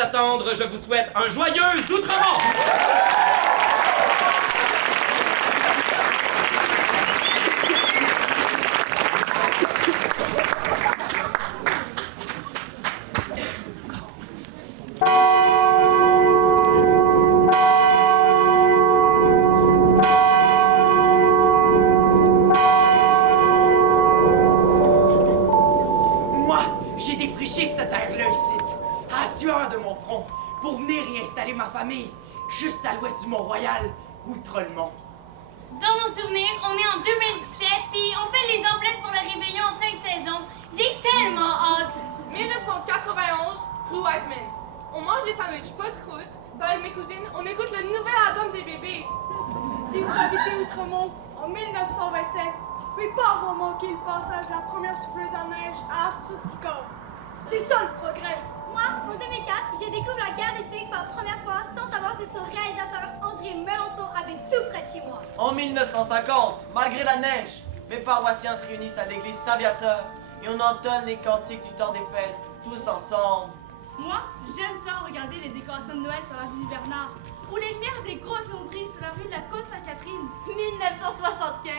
attendre, je vous souhaite un joyeux Outremont! Pour venir y installer ma famille, juste à l'ouest du Mont-Royal, Outremont. Dans mon souvenir, on est en 2017, puis on fait les emplettes pour le réveillon en 5 saisons. J'ai tellement hâte! 1991, rue Wiseman. On mange des sandwichs pas de croûte. Avec mes cousines, on écoute le nouvel album des bébés. Si vous habitez Outremont en 1927, vous pouvez pas avoir manqué le passage de la première souffleuse à neige à Arthur-Sicard. C'est ça le progrès! Moi, en 2004, j'ai découvert la guerre des Tigres pour la première fois sans savoir que son réalisateur André Melançon avait tout près de chez moi. En 1950, malgré la neige, mes paroissiens se réunissent à l'église Saint-Viateur et on entonne les cantiques du temps des fêtes, tous ensemble. Moi, j'aime ça regarder les décorations de Noël sur la rue du Bernard ou les lumières des grosses monteries sur la rue de la Côte-Sainte-Catherine. 1975.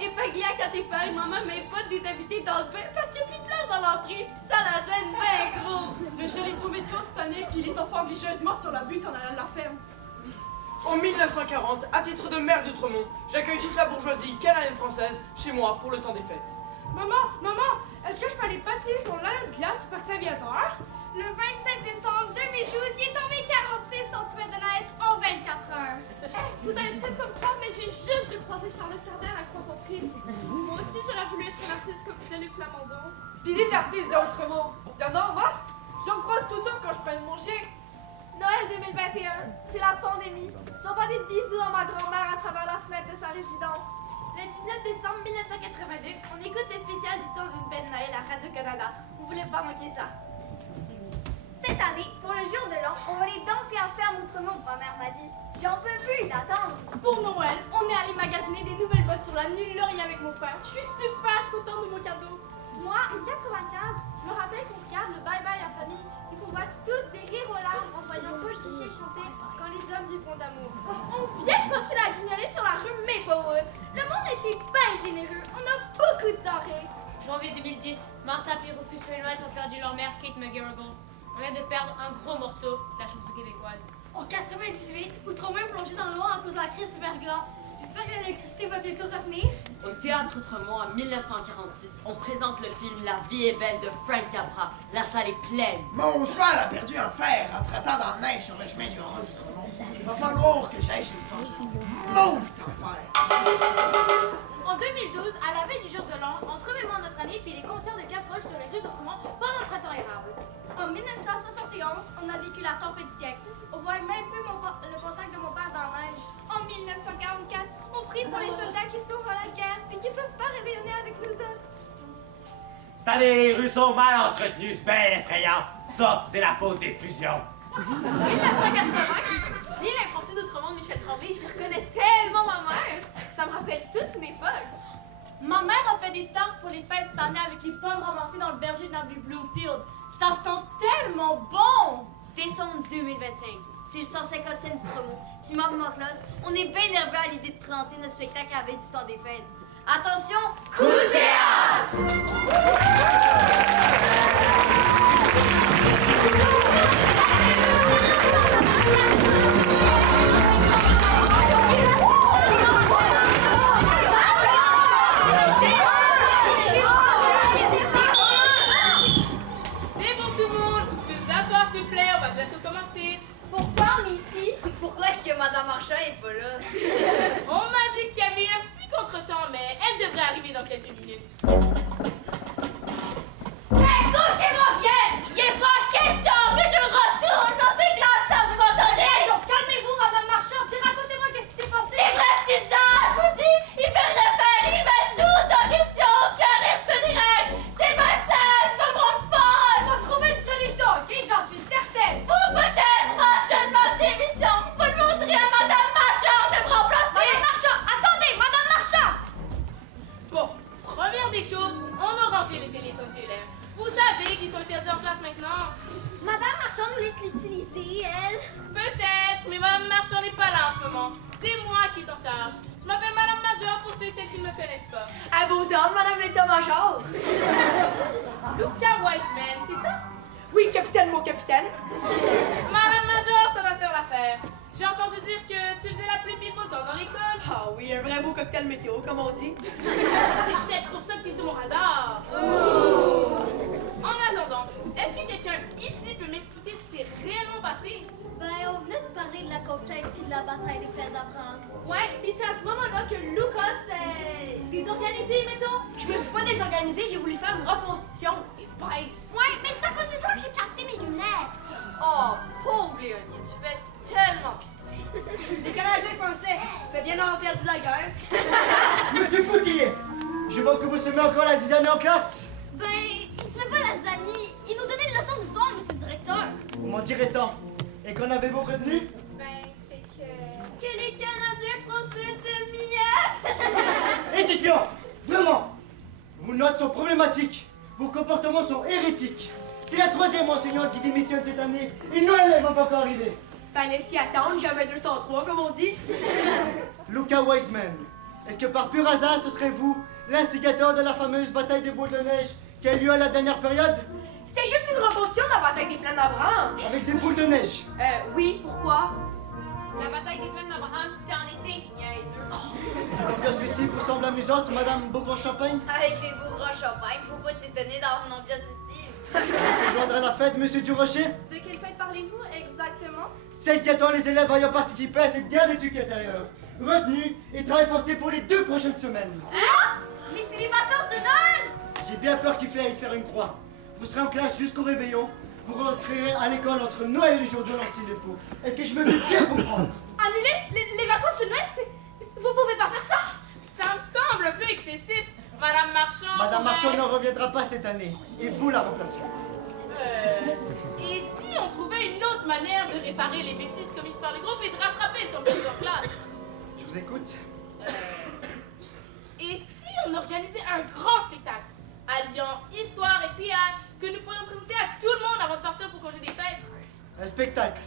Et Paglia, quand t'es père, maman met pas déshabillée dans le bain parce qu'il n'y a plus de place dans l'entrée, pis ça la gêne bien gros. Le gel est tombé tôt cette année, puis les enfants obligieusement sur la butte en arrière de la ferme. En 1940, à titre de maire d'Outremont, j'accueille toute la bourgeoisie canadienne française chez moi pour le temps des fêtes. Maman, est-ce que je peux aller patiner sur l'âne de glace du parc Saint-Viateur? Le 27 décembre 2012, il est tombé 46 cm de neige en 24 heures. Vous allez peut-être pas me croire, mais j'ai juste de croiser Charlotte Cardin à la Croissance-Prime. Moi aussi, j'aurais voulu être un artiste comme Philippe Plamondon. Puis les artistes d'Outremont, il y en a en masse. J'en croise tout le temps quand je prends mon chien. Noël 2021, c'est la pandémie. J'envoie des bisous à ma grand-mère à travers la fenêtre de sa résidence. Le 19 décembre 1982, on écoute le spécial du temps d'une belle Noël à Radio-Canada. Vous voulez pas manquer ça? Cette année, pour le jour de l'an, on va aller danser à ferme Outremont, ma mère m'a dit. J'en peux plus d'attendre. Pour Noël, on est allé magasiner des nouvelles bottes sur l'avenue Laurier avec mon père. Je suis super contente de mon cadeau. Moi, en 95, je me rappelle qu'on regarde le Bye Bye en famille et qu'on passe tous des rires aux larmes en voyant Paul Guichet chanter Quand les hommes vivront d'amour. On vient de passer la guignolée sur la rue Maplewood. Le monde était bien généreux. On a beaucoup de denrées. Janvier 2010, Martha et Rufus Wainwright ont perdu leur mère, Kate McGarrigle. On vient de perdre un gros morceau de la chanson québécoise. En 98, Outremont est plongé dans le noir à cause de la crise du verglas. J'espère que l'électricité va bientôt revenir. Au Théâtre Outremont, en 1946, on présente le film La vie est belle de Frank Capra. La salle est pleine. Mon cheval a perdu un fer en trottant dans la neige sur le chemin du rond d'Outremont. Il va falloir que j'aille chez le forgeron. Maudit enfer! En 2012, à la veille du jour de l'an, on se remémore notre année puis les concerts de casseroles sur les rues d'Outremont pendant le printemps érable. En 1971, on a vécu la tempête du siècle. On voit même plus le portail de mon père dans la neige. En 1944, on prie pour les soldats qui sont à la guerre puis qui peuvent pas réveillonner avec nous autres. Cette année, les rues sont mal entretenues, c'est bien effrayant. Ça, c'est la faute des fusions. En 1980, je lis l'impromptu d'Outremont de Michel Tremblay et je reconnais tellement ma mère. Ça me rappelle toute une époque. Ma mère a fait des tartes pour les fêtes cette année avec les pommes ramassées dans le verger de l'avenue Bloomfield. Ça sent tellement bon! Décembre 2025, c'est le 150e d'Outremont. Puis moi et mon classe, on est bien nerveux à l'idée de présenter notre spectacle à la veille du temps des fêtes. Attention, coup de théâtre! C'est bon tout le monde, vous pouvez vous asseoir s'il vous plaît, on va bientôt commencer. Pourquoi on est ici? Pourquoi est-ce que Madame Marchand est pas là? On m'a dit qu'il y avait eu un petit contretemps, mais elle devrait arriver dans quelques minutes. Écoutez-moi bien! Il est pas question que je retourne dans ces classes, ça vous m'entendez? Donc calmez-vous, Madame Marchand, puis racontez-moi qu'est-ce qui s'est passé. Les vrais petites âges, je vous dis, ils perdent le fer, ils mettent tout en question, aucun risque direct. C'est ma scène, me montre pas! On va trouver une solution, ok? J'en suis certaine. Ou peut-être prochainement chez Mission, vous le montrez à Madame Marchand de me remplacer! Madame Marchand, attendez, Madame Marchand! Bon, première des choses, on va ranger les téléphones cellulaires. Vous savez qu'ils sont interdits en c'est moi qui t'en charge. Je m'appelle Madame Major pour ceux et celles qui ne me connaissent pas. À vos ordres, Madame l'état-major. Luca Wiseman, c'est ça? Oui, capitaine, mon capitaine. Madame Major, ça va faire l'affaire. J'ai entendu dire que tu faisais la pluie pile beau temps dans l'école. Ah oui, un vrai beau cocktail météo, comme on dit. C'est peut-être pour ça que t'es sur mon radar. Oh. En attendant, est-ce que quelqu'un ici peut m'expliquer ce qui s'est réellement passé? Ben, on venait de parler de la conquête puis de la bataille des plaines d'Abraham. Ouais, pis c'est à ce moment-là que Lucas s'est désorganisé, mettons. Je me suis pas désorganisée, j'ai voulu faire une reconstitution. Et baisse. Ouais, mais c'est à cause de toi que j'ai cassé mes lunettes. Oh, pauvre Léonie, tu fais tellement pitié. Les Canadiens français, fait bien d'avoir perdu la guerre. Monsieur Poutillier, je vois que vous semez encore la zizanie en classe. Ben, il se met pas la zanie. Il nous donnait une leçon d'histoire, monsieur le directeur. Vous m'en direz tant. Et qu'en avez-vous retenu? Ben, c'est que les Canadiens français étaient mieux. Édifiant! Vraiment! Vos notes sont problématiques. Vos comportements sont hérétiques. C'est la 3e enseignante qui démissionne cette année. Et Noël n'est pas encore arrivé. Fallait s'y attendre, jamais 203, comme on dit. Luca Wiseman, est-ce que par pur hasard ce serait vous, l'instigateur de la fameuse bataille des boules de neige qui a eu lieu à la dernière période? C'est juste une reconstitution de la bataille des plaines d'Abraham. Avec des boules de neige? Oui, pourquoi? La bataille des plaines d'Abraham, c'était en été, niaiseux. Cette ambiance festive vous semble amusante, Madame Beaugrand-Champagne? Avec les beaux grands champagnes, faut pas s'étonner d'avoir une ambiance festive. Vous se joindre à la fête, Monsieur Durocher? De quelle fête parlez-vous exactement? Celle qui attend les élèves ayant participé à cette guerre d'études intérieures. Retenue et travail forcé pour les 2 prochaines semaines. Hein? Mais c'est les vacances de Noël! J'ai bien peur qu'il faille faire une croix. Vous serez en classe jusqu'au réveillon. Vous rentrerez à l'école entre Noël et le jour de l'an s'il le faut. Est-ce que je me fais bien comprendre? Annuler les vacances de Noël? Vous pouvez pas faire ça! Ça me semble un peu excessif. Madame Marchand... Madame Marchand ne reviendra pas cette année. Et vous la remplacerez. Et si on trouvait une autre manière de réparer les bêtises commises par le groupe et de rattraper le temps de leur classe? Je vous écoute. Et si on organisait un grand spectacle alliant histoire et théâtre que nous pourrions présenter à tout le monde avant de partir pour congé des fêtes? Un spectacle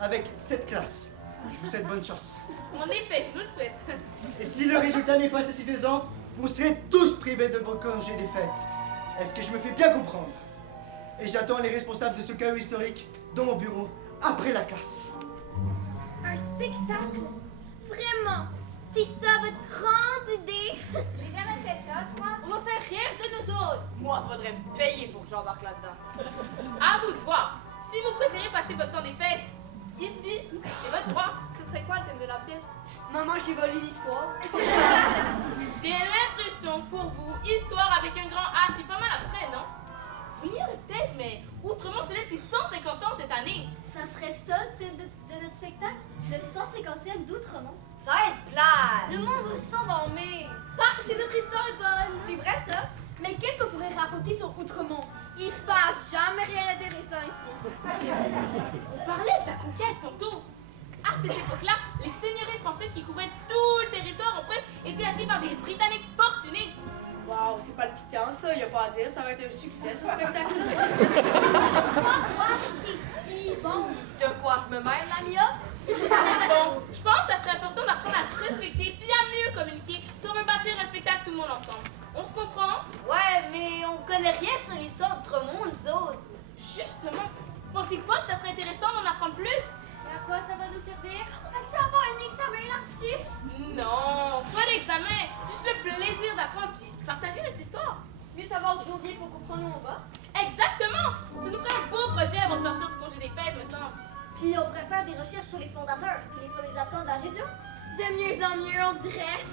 avec cette classe. Je vous souhaite bonne chance. En effet, je nous le souhaite. Et si le résultat n'est pas satisfaisant, vous serez tous privés de vos congés des fêtes. Est-ce que je me fais bien comprendre? Et j'attends les responsables de ce chaos historique dans mon bureau après la classe. Un spectacle? Vraiment? C'est ça votre grande idée? J'ai jamais fait ça, moi. On va faire rire de nous autres. Moi, faudrait me payer pour que j'embarque là-dedans. À vous de voir. Si vous préférez passer votre temps des fêtes ici, c'est votre droit. Ce serait quoi le thème de la pièce? Maman, j'ai volé l'histoire. J'ai l'impression que pour vous, histoire avec un grand H, c'est pas mal abstrait, non? Oui, peut-être, mais Outremont célèbre ses 150 ans cette année. Ça serait ça le thème de notre spectacle? Le 150e d'Outremont? Ça va être plat. Le monde va s'endormir. Parce que notre histoire est bonne. C'est vrai, ça? Mais qu'est-ce qu'on pourrait raconter sur Outremont? Il se passe jamais rien d'intéressant ici. On parlait de la conquête tantôt. À cette époque-là, les seigneuries françaises qui couvraient tout le territoire ont presque été achetées par des Britanniques fortunés. Waouh, c'est palpitant ça, y a pas à dire, ça va être un succès ce spectacle. C'est si bon. De quoi je me mêle, la Mia? Bon, je pense que ça serait important d'apprendre à se respecter puis à mieux communiquer si on veut bâtir un spectacle tout le monde ensemble. On se comprend? Ouais, mais on connaît rien sur l'histoire d'Outremont, nous autres. Justement, pensez pas que ça serait intéressant d'en apprendre plus? Et à quoi ça va nous servir? Vas-tu avoir un examen là-dessus? Non, pas d'examen, juste le plaisir d'apprendre puis partager notre histoire. Mieux savoir d'où on vient pour comprendre où on va. Exactement! Ça nous ferait un beau projet avant de partir pour congé des fêtes, me semble. Puis on pourrait faire des recherches sur les fondateurs et les premiers habitants de la région. De mieux en mieux, on dirait.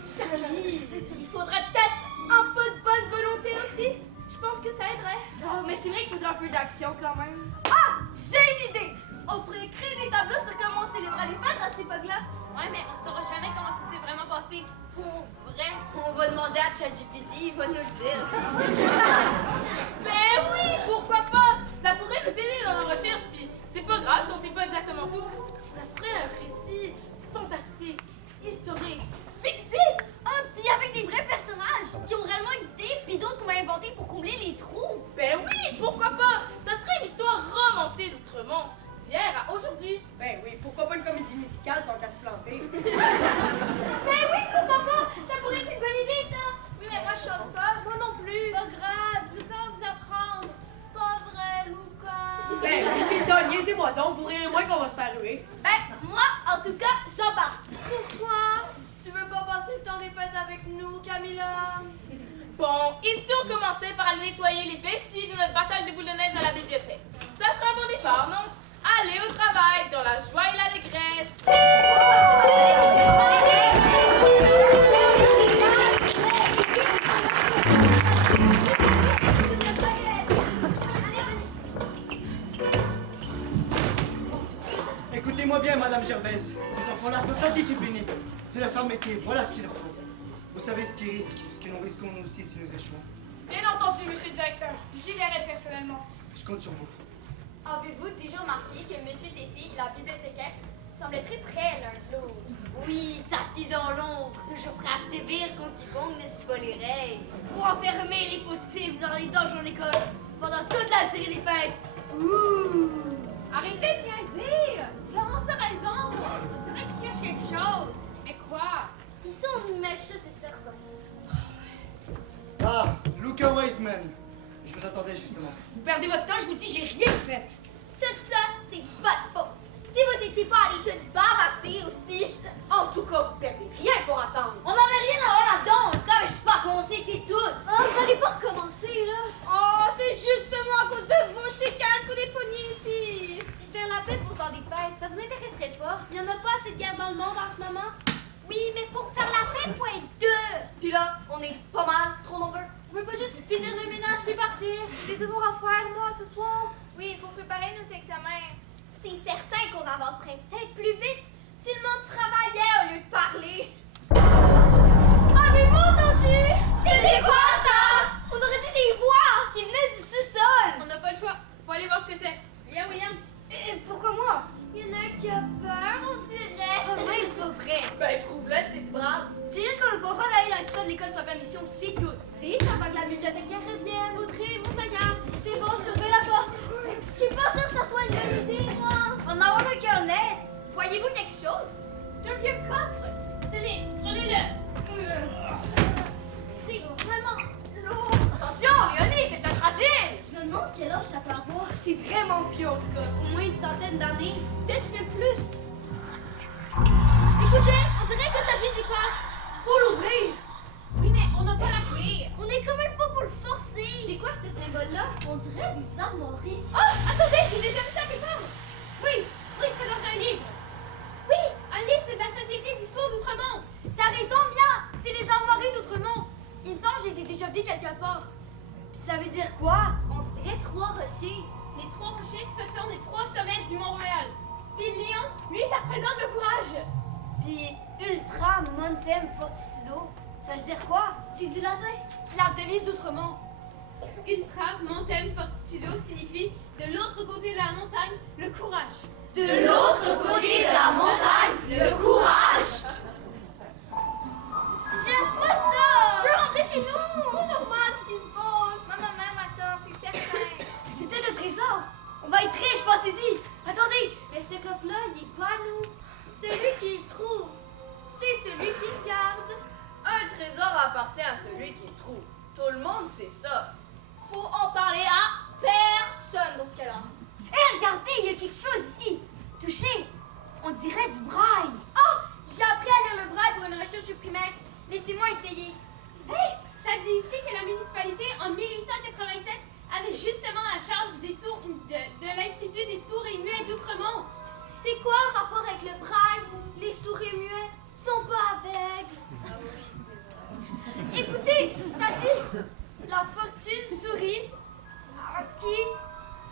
Il faudrait peut-être un peu de bonne volonté aussi. Je pense que ça aiderait. Oh, mais c'est vrai qu'il faudrait un peu d'action quand même. Ah! J'ai une idée! On pourrait créer des tableaux sur comment on célébrait les fêtes à cette époque-là. Ouais, mais on saura jamais comment ça s'est vraiment passé pour vrai. On va demander à ChatGPT, il va nous le dire. Mais oui, pourquoi pas? Ça pourrait nous aider dans nos recherches, puis c'est pas grave si on sait pas exactement tout. Ça serait un récit fantastique, historique, fictif! Ah, puis avec des vrais personnages qui ont réellement existé, puis d'autres qu'on va inventer pour combler les trous. Ben oui, pourquoi pas? Ça serait une histoire romancée d'Outremont, d'hier à aujourd'hui. Ben oui, pourquoi pas une comédie musicale tant qu'à se planter? Allez-moi donc, vous rirez moins qu'on va se faire ruer. Ben, moi, en tout cas, j'embarque. Pourquoi? Tu veux pas passer le temps des fêtes avec nous, Camilla? Bon, ici on commençait par aller nettoyer les vestiges de notre bataille de boules de neige à la bibliothèque. Ça sera un bon départ, non? Allez au travail, dans la joie et l'allégresse. Écoutez-moi bien, Madame Gervaise. Ces enfants-là sont indisciplinés. De la fermeté, voilà ce qu'il leur faut. Vous savez ce qu'ils risquent, ce que nous risquons nous aussi si nous échouons. Bien entendu, monsieur le directeur. J'y verrai personnellement. Je compte sur vous. Avez-vous déjà remarqué que monsieur Tessy et la bibliothécaire semblaient très près l'un de l'autre? Oui, tapis dans l'ombre, toujours prêt à sévir quand quiconque ne suit pas les règles. Pour enfermer les fautifs dans les donjons de l'école pendant toute la durée des fêtes. Ouh! Arrêtez de niaiser! Florence a raison! On dirait qu'il cache quelque chose. Mais quoi? Ils sont méchants, c'est certain. Ah, Luca Wiseman. Je vous attendais justement. Vous perdez votre temps, je vous dis, j'ai rien fait. Tout ça, c'est votre faute. Si vous n'étiez pas allés toutes bavasser aussi, en tout cas, vous perdez rien pour attendre. On n'avait rien à voir là-dedans, comme je sais pas commencer, c'est tous. Oh, vous allez pas recommencer, là. Oh, c'est justement à cause de vos chicanes qu'on est pognés ici. Puis faire la paix pour le temps des fêtes, ça vous intéresserait pas? Il y en a pas assez de guerre dans le monde en ce moment? Oui, mais pour faire la paix, faut être deux. Puis là, on est pas mal, trop nombreux. On peut pas juste finir le ménage puis partir. J'ai des devoirs à faire, moi, ce soir. Oui, il faut préparer nos examens. C'est certain qu'on avancerait peut-être plus vite si le monde travaillait au lieu de parler. Avez-vous entendu? C'était quoi ça? On aurait dit des voix Qui venaient du sous-sol. On n'a pas le choix. Faut aller voir ce que c'est. Viens, William. Et pourquoi moi? Il y en a un qui a peur, on dirait. Même pas vrai. Ben, prouve-le, t'es si brave. C'est juste qu'on n'a pas le droit d'aller dans le sol de l'école sans permission, c'est tout. Vite avant que la bibliothécaire revienne. Audrey, monte la garde. C'est bon, surveille la porte. Je suis pas sûre que ça soit une bonne idée, moi. On a le cœur net. Voyez-vous quelque chose? C'est un vieux coffre. Tenez, prenez-le. C'est vraiment lourd. Attention, Léonie, c'est un fragile. Je me demande quel âge ça peut avoir. C'est vraiment vieux en tout cas. Au moins une centaine d'années. Peut-être même plus. Écoutez, on dirait que ça vient du coffre. Faut l'ouvrir. Oui, mais on n'a pas la clé. On est quand même pas pour le forcer. C'est quoi ce symbole-là? On dirait des armoiries. Oh, attendez, j'ai déjà vu ça quelque part. Oui, c'était dans un livre. Oui, un livre, c'est de la Société d'histoire d'Outremont. T'as raison, Mia. C'est les armoiries d'Outremont. Il me semble que je les ai déjà vus quelque part. Puis ça veut dire quoi? On dirait 3 rochers. Les 3 rochers, ce sont les 3 sommets du Mont-Royal. Puis le lion, lui, ça représente le courage. Puis Ultra Montem Fortitudo, ça veut dire quoi? C'est du latin. C'est la devise d'Outremont. Ultra Montem Fortitudo signifie de l'autre côté de la montagne, le courage. De l'autre côté de la montagne, le courage! J'aime pas ça! Je veux rentrer chez nous! C'est pas normal ce qui se passe. Maman, m'attend, c'est certain. C'est peut-être le trésor! On va être riches, pensez-y! Attendez! Mais ce coffre-là, il est pas à nous. Celui qui le trouve, c'est celui qui le garde. Un trésor appartient à celui qui le trouve. Tout le monde sait ça. Faut en parler à personne dans ce cas-là. Hé, regardez, il y a quelque chose ici! Touchez! On dirait du braille! Oh! J'ai appris à lire le braille pour une recherche primaire. Laissez-moi essayer. Hey! Ça dit ici que la municipalité, en 1887, avait justement la charge des sourds de l'Institut des sourds et muets d'Outremont. C'est quoi le rapport avec le braille? Les sourds et muets sont pas aveugles. Ah oui, c'est vrai. Écoutez, ça dit la fortune sourit à qui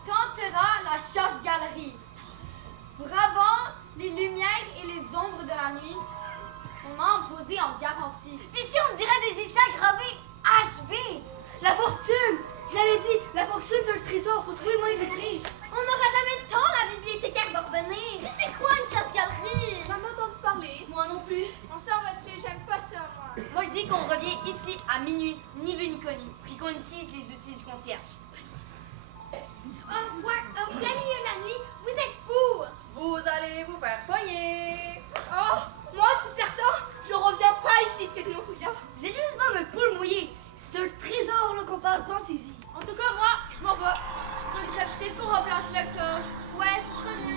tentera la chasse-galerie. Bravant les lumières et les ombres de la nuit, son âme posée en garantie. Ici, on dirait des initiales gravées HB! La fortune! Je l'avais dit, la fortune, c'est un trésor, faut trouver le moyen d'écrire. On n'aura jamais de temps, la bibliothécaire va revenir. Mais c'est quoi une chasse-galerie? J'ai jamais entendu parler. Moi non plus. On s'en va dessus, j'aime pas ça, moi. Moi, je dis qu'on revient ici à minuit, ni vu ni connu, puis qu'on utilise les outils du concierge. Au plein milieu de la nuit, vous êtes fous! Vous allez vous faire pogner. Oh, moi c'est certain, je reviens pas ici, c'est en tout cas. Vous êtes juste pas notre poule mouillée. C'est un trésor là qu'on parle, pensez-y. En tout cas, moi, je m'en vais. Faudrait peut-être qu'on remplace le coffre. Ouais, ce serait mieux.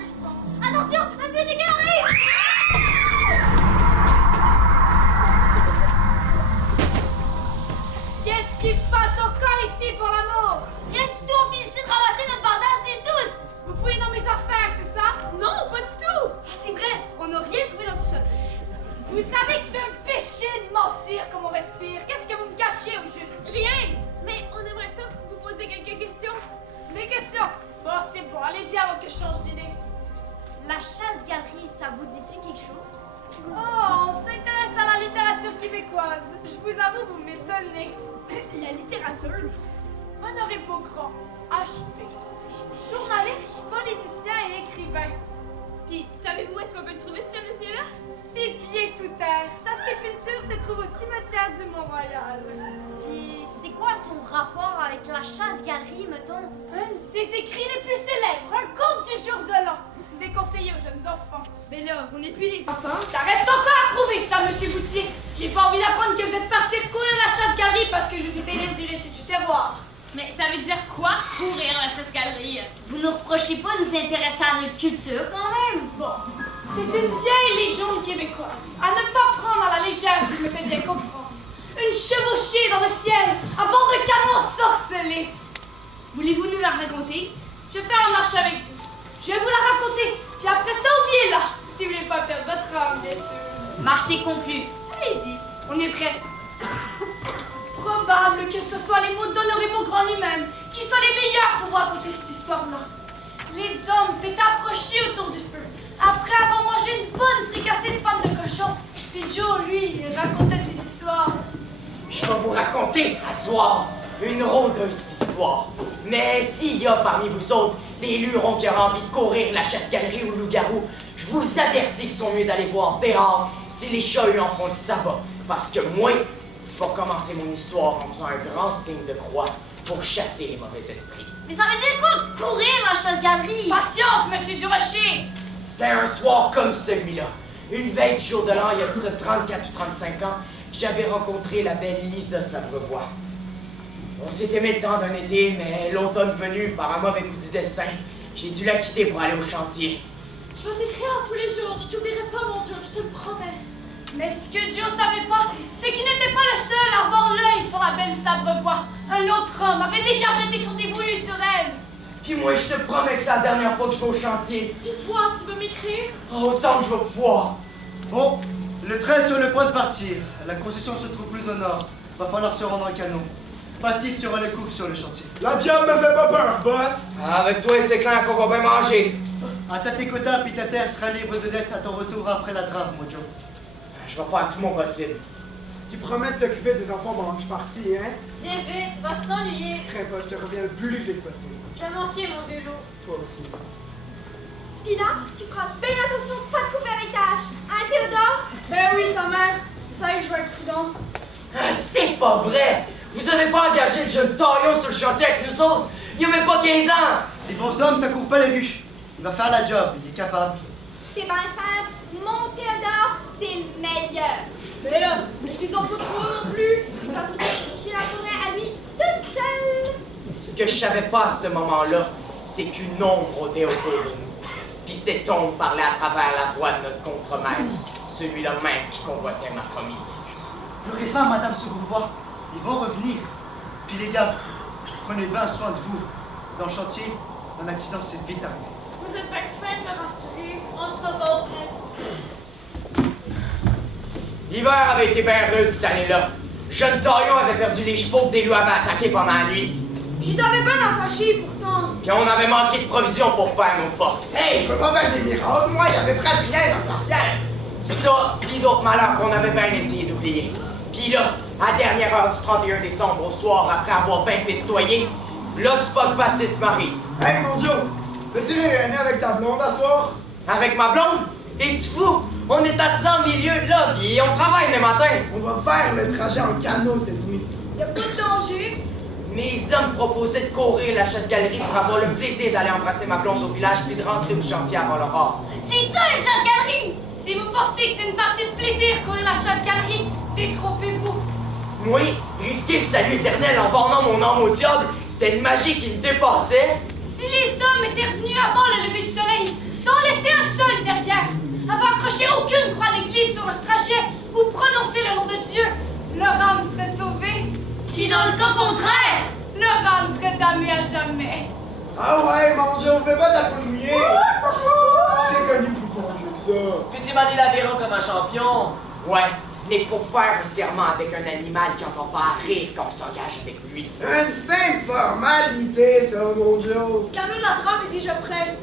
Vous savez que c'est un péché de mentir comme on respire. Qu'est-ce que vous me cachez au juste? Rien! Mais on aimerait ça vous poser quelques questions. Des questions? Bon, c'est bon, allez-y avant que je change d'idée. La chasse-galerie, ça vous dit-tu quelque chose? Oh, on s'intéresse à la littérature québécoise. Je vous avoue, vous m'étonnez. La littérature? Honoré Beaugrand, HP. Journaliste, politicien et écrivain. Puis, savez-vous où est-ce qu'on peut le trouver, ce monsieur-là? 6 pieds sous terre. Sa sépulture se trouve au cimetière du Mont-Royal. Puis c'est quoi son rapport avec la chasse-galerie, mettons? Un de ses écrits les plus célèbres, un conte du jour de l'an, déconseillé aux jeunes enfants. Mais là, on n'est plus des enfants. Ça reste encore à prouver, ça, monsieur Boutier. J'ai pas envie d'apprendre que vous êtes parti courir la chasse-galerie parce que je vous ai payé du récit du terroir. Mais ça veut dire quoi, courir la chasse-galerie? Vous nous reprochez pas de nous intéresser à notre culture, quand même? Bon, c'est une vieille légende québécoise. À ne pas prendre à la légère, si je me fais bien comprendre. Une chevauchée dans le ciel, à bord de canon ensorcelé. Voulez-vous nous la raconter? Je vais faire un marché avec vous. Je vais vous la raconter, puis après ça, oubliez-la. Si vous voulez pas perdre votre âme, bien sûr. Marché conclu. Allez-y, on est prêts. Probable que ce soit les mots d'Honoré Beaugrand lui-même qui soient les meilleurs pour vous raconter cette histoire-là. Les hommes s'étaient approchés autour du feu, après avoir mangé une bonne fricassée de pâte de cochon. Puis Joe, lui, racontait ses histoires. Je vais vous raconter, à soir, une rôdeuse d'histoire. Mais s'il y a parmi vous autres des lurons qui auraient envie de courir la chasse-galerie ou loup-garou, je vous avertis qu'ils sont mieux d'aller voir dehors si les chats en font le sabbat. Parce que moi, je vais commencer mon histoire en faisant un grand signe de croix pour chasser les mauvais esprits. Mais ça veut dire quoi, courir la chasse-galerie? Patience, monsieur Durocher! C'est un soir comme celui-là. Une veille du jour de l'an, il y a de ça 34 ou 35 ans, j'avais rencontré la belle Lisa Sabrevois. On s'était mis le temps d'un été, mais l'automne venu, par un mauvais coup du destin, j'ai dû la quitter pour aller au chantier. Je vais t'écrire tous les jours, je t'oublierai pas, mon Dieu, je te le promets. Mais ce que Joe savait pas, c'est qu'il n'était pas le seul à avoir l'œil sur la belle Sabrevois. Un autre homme avait déjà jeté son dévolu sur elle. Puis moi, je te promets que c'est la dernière fois que je vais au chantier. Et toi, tu veux m'écrire? Autant que je vais pouvoir. Bon, le train est sur le point de partir. La concession se trouve plus au nord. Va falloir se rendre en canot. Patty sera le cook sur le chantier. La job me fait pas peur, boss! Avec toi, c'est clair qu'on va bien manger. À Tatekota, puis ta terre sera libre de dette à ton retour après la trame, Mojo. Je vais faire tout mon possible. Tu promets de t'occuper des enfants pendant que je suis parti, hein? Viens vite, va s'ennuyer. Crains pas, je te reviens le plus vite possible. T'as manqué, mon vélo. Toi aussi. Puis là, tu feras bien attention de pas te couper avec ta hache. Hein, Théodore? Ben oui, sa mère. Vous savez que je vais être prudent. Ah, c'est pas vrai! Vous avez pas engagé le jeune taillon sur le chantier avec nous autres? Il a même pas 15 ans! Les bons hommes, ça court pas les rues. Il va faire la job, il est capable. C'est bien simple. Mon Théodore, c'est le meilleur. Mais là, ils en pas trop non plus. C'est pas vous dire que je la tournée à lui toute seule. Ce que je savais pas à ce moment-là, c'est qu'une ombre rôdait autour de nous. Puis cette ombre parlait à travers la voix de notre contremaître, celui-là même qui convoitait ma promise. Pleurez pas, Madame Sabrevois. Ils vont revenir. Puis les gars, prenez bien soin de vous. Dans le chantier, un accident c'est vite arrivé. Vous êtes bien fin de me rassurer. On se revoit au printemps. L'hiver avait été bien rude cette année-là. Jeune taillon avait perdu les chevaux que des loups avaient attaqués pendant la nuit. J'y avais pas d'en fâcher pourtant. Puis on avait manqué de provisions pour faire nos forces. Hey, on peut pas faire des miracles, moi, il y avait presque rien dans la fière. Ça, puis d'autres malheurs qu'on avait bien essayé d'oublier. Puis là, à la dernière heure du 31 décembre au soir, après avoir bien festoyé, là du spot Baptiste Marie. Hey, mon Joe, veux-tu réunir avec ta blonde à soir? Avec ma blonde? Es-tu fou? On est à 100 milieux de là, puis on travaille le matin. On va faire le trajet en canot cette nuit. Y'a pas de danger. Mes hommes proposaient de courir la chasse-galerie pour avoir le plaisir d'aller embrasser ma blonde au village puis de rentrer au chantier avant l'aurore. C'est ça, les chasse-galeries! Si vous pensez que c'est une partie de plaisir courir la chasse-galerie, détrompez-vous. Moi, risquer le salut éternel en bornant mon âme au diable, c'était une magie qui me dépassait. Si les hommes étaient revenus avant le lever du soleil, sans laisser un seul derrière, avant accroché aucune croix d'église sur leur trajet ou prononcer le nom de Dieu, leur âme serait sauvée. Puis dans le cas contraire, leur âme serait damnée à jamais. Ah ouais, mon Joe, fais pas d'applaudissements. Je t'ai connu plus bon que ça. Puis tu manies l'aviron comme un champion. Ouais, mais il faut faire un serment avec un animal qui n'entend pas rire quand on s'engage avec lui. Une simple formalité, ça, mon Joe. Canot la trame est déjà prêt.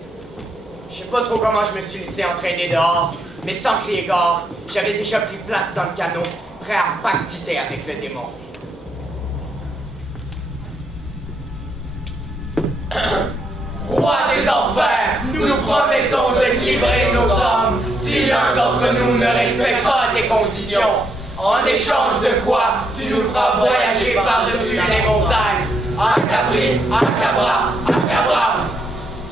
Je sais pas trop comment je me suis laissé entraîner dehors, mais sans crier gare, j'avais déjà pris place dans le canot, prêt à pactiser avec le démon. Roi des enfers, nous promettons de livrer nos hommes si l'un d'entre nous ne respecte pas tes conditions. En échange de quoi, tu nous feras voyager par-dessus les montagnes. Acabri, acabra, acabra.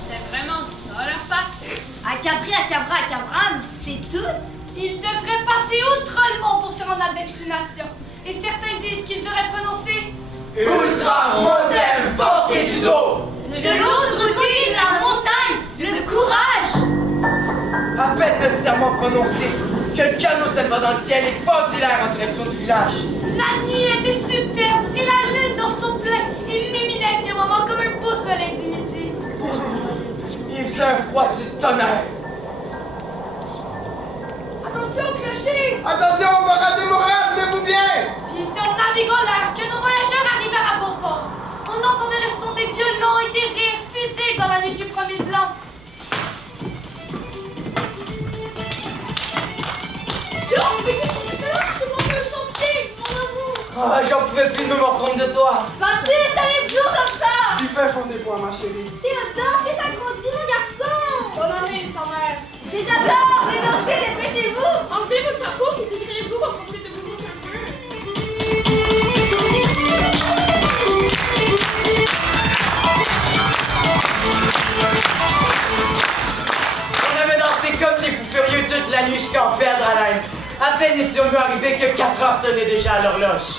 C'est vraiment ça leur pacte? Acabri, acabra, acabram, c'est tout? Ils devraient passer outre le mont pour se rendre à destination. Et certains disent qu'ils auraient prononcé Ultra Montem Fortitudo. De l'autre côté de la montagne, le courage! À peine notre serment prononcé, que le canot s'éleva dans le ciel et fendit l'air en direction du village. La nuit était superbe et la lune dans son plein illuminait le firmament comme un beau soleil du midi. Il faisait un froid du tonnerre. Attention au clocher! Attention, on va rater Morat, tenez-vous bien! Puis si on naviguait l'air que nos voyageurs arrivèrent à Beauport, on entendait le son des violons et des rires fusés dans la nuit du 1er blanc. Ah, j'en pouvais plus de me reprendre de toi. Baptiste, allez toujours comme ça! Du fait fondé poids, ma chérie. Théodore, qu'est-ce que grandi, mon garçon? Bonne année, sa mère. Déjà tard, les dossiers, dépêchez-vous! Enlevez votre chapeau et tirez-vous pour profiter de vous un peu. On avait dansé comme des fous furieux toute la nuit jusqu'à en perdre haleine. À peine étions-nous arrivés que 4 heures sonnaient déjà à l'horloge.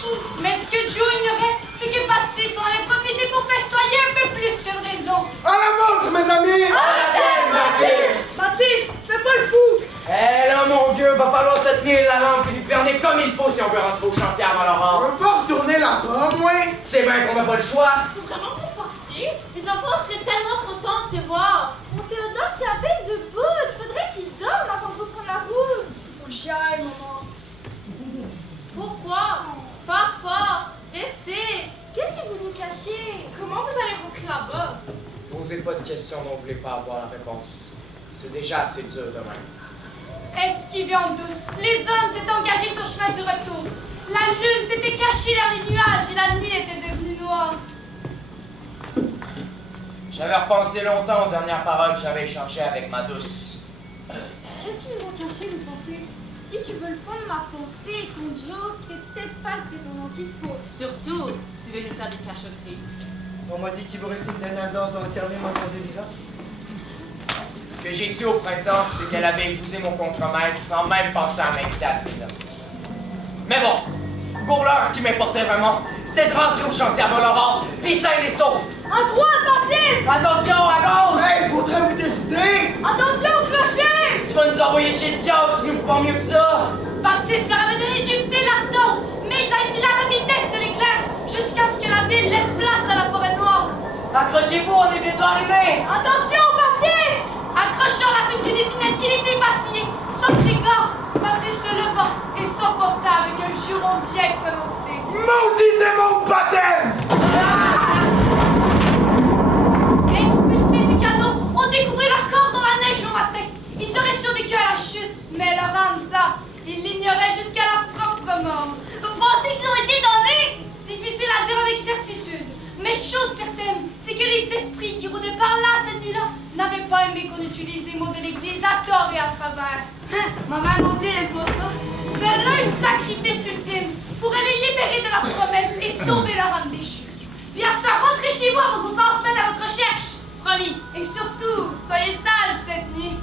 Mais ce que Joe ignorait, c'est que Baptiste en avait profité pour festoyer un peu plus que de raison. À la vôtre, mes amis! À la tête, Baptiste! Baptiste, fais pas le fou! Eh là, mon Dieu, va falloir te tenir la lampe et lui berner comme il faut si on veut rentrer au chantier avant On l'aurore. veut pas retourner là-bas, moi! C'est bien qu'on n'a pas le choix. Faut vraiment que vous partiez? Les enfants seraient tellement contents de te voir. Mon Théodore tient à peine debout. Faudrait qu'il dorme avant de reprendre la route. Faut que j'y aille, maman. Pourquoi? Papa, restez. Qu'est-ce que vous nous cachez? Comment vous allez rentrer là-bas? Posez pas de questions dont vous voulez pas avoir la réponse. C'est déjà assez dur de même. Esquivés en douce, les hommes s'étaient engagés sur le chemin du retour. La lune s'était cachée dans les nuages et la nuit était devenue noire. J'avais repensé longtemps aux dernières paroles que j'avais échangées avec ma douce. Qu'est-ce qu'ils ont caché, vous pensez? Si tu veux le fond de ma pensée, ton Joe, c'est peut-être pas le prétendant qu'il faut. Surtout, tu veux nous faire des cachotteries. On m'a dit qu'il vous restait une dernière danse dans le carnet, mademoiselle Lisa. Ce que j'ai su au printemps, c'est qu'elle avait épousé mon contremaître sans même penser à m'inviter à ses noces. Mais bon, pour l'heure, ce qui m'importait vraiment, c'était de rentrer au chantier avant l'aurore, puis sain et sauf. À droite, Baptiste! Attention, à gauche! Hey, faudrait vous décider! Attention au clocher! Tu vas nous envoyer chez le diable, tu nous prends mieux que ça! Baptiste leur avait donné du fil à retordre, mais ils avaient filé à la vitesse de l'éclair, jusqu'à ce que la ville laisse place à la forêt noire. Accrochez-vous, on est bientôt arrivés! Attention, Baptiste! Accrochant la ceinture d'épinette qui les fait vaciller, sans trigard, Baptiste se leva et s'emporta avec un juron bien prononcé. Maudit démon baptême! Expulsés du canot, on découvrit leur corps dans la neige au matin. Ils auraient survécu à la chute, mais leur âme, ça, ils l'ignoraient jusqu'à leur propre mort. Vous pensez qu'ils ont été damnés? Difficile à dire avec certitude, mais chose certaine, c'est que les esprits qui rôdaient par là cette nuit-là n'avaient pas aimé qu'on utilise les mots de l'église à tort et à travers. Ma mère non plus aime pas ça. C'est leur sacrifice ultime pour les libérer de leur promesse et sauver leur âme déchue. Bien sûr, rentrez chez vous avant que vos parents se mettent à votre recherche. Promis. Et surtout, soyez sages cette nuit.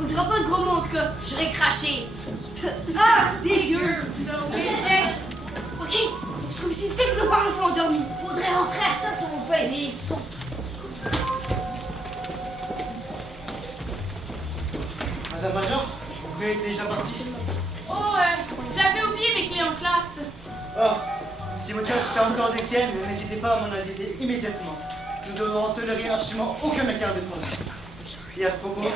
On dira pas de gros mots en tout cas. J'aurais craché. Ah, dégueu. Bien. Ok, faut se trouver ici dès que nos parents sont endormis. Faudrait rentrer à ça si on peut aimer. Madame Major, vous pouvez être déjà parti. Oh, j'avais oublié mes clés en classe. Oh, si votre classe fait encore des siennes, n'hésitez pas à m'en aviser immédiatement. Nous ne tolérer absolument aucun écart de preuve. Et à ce propos,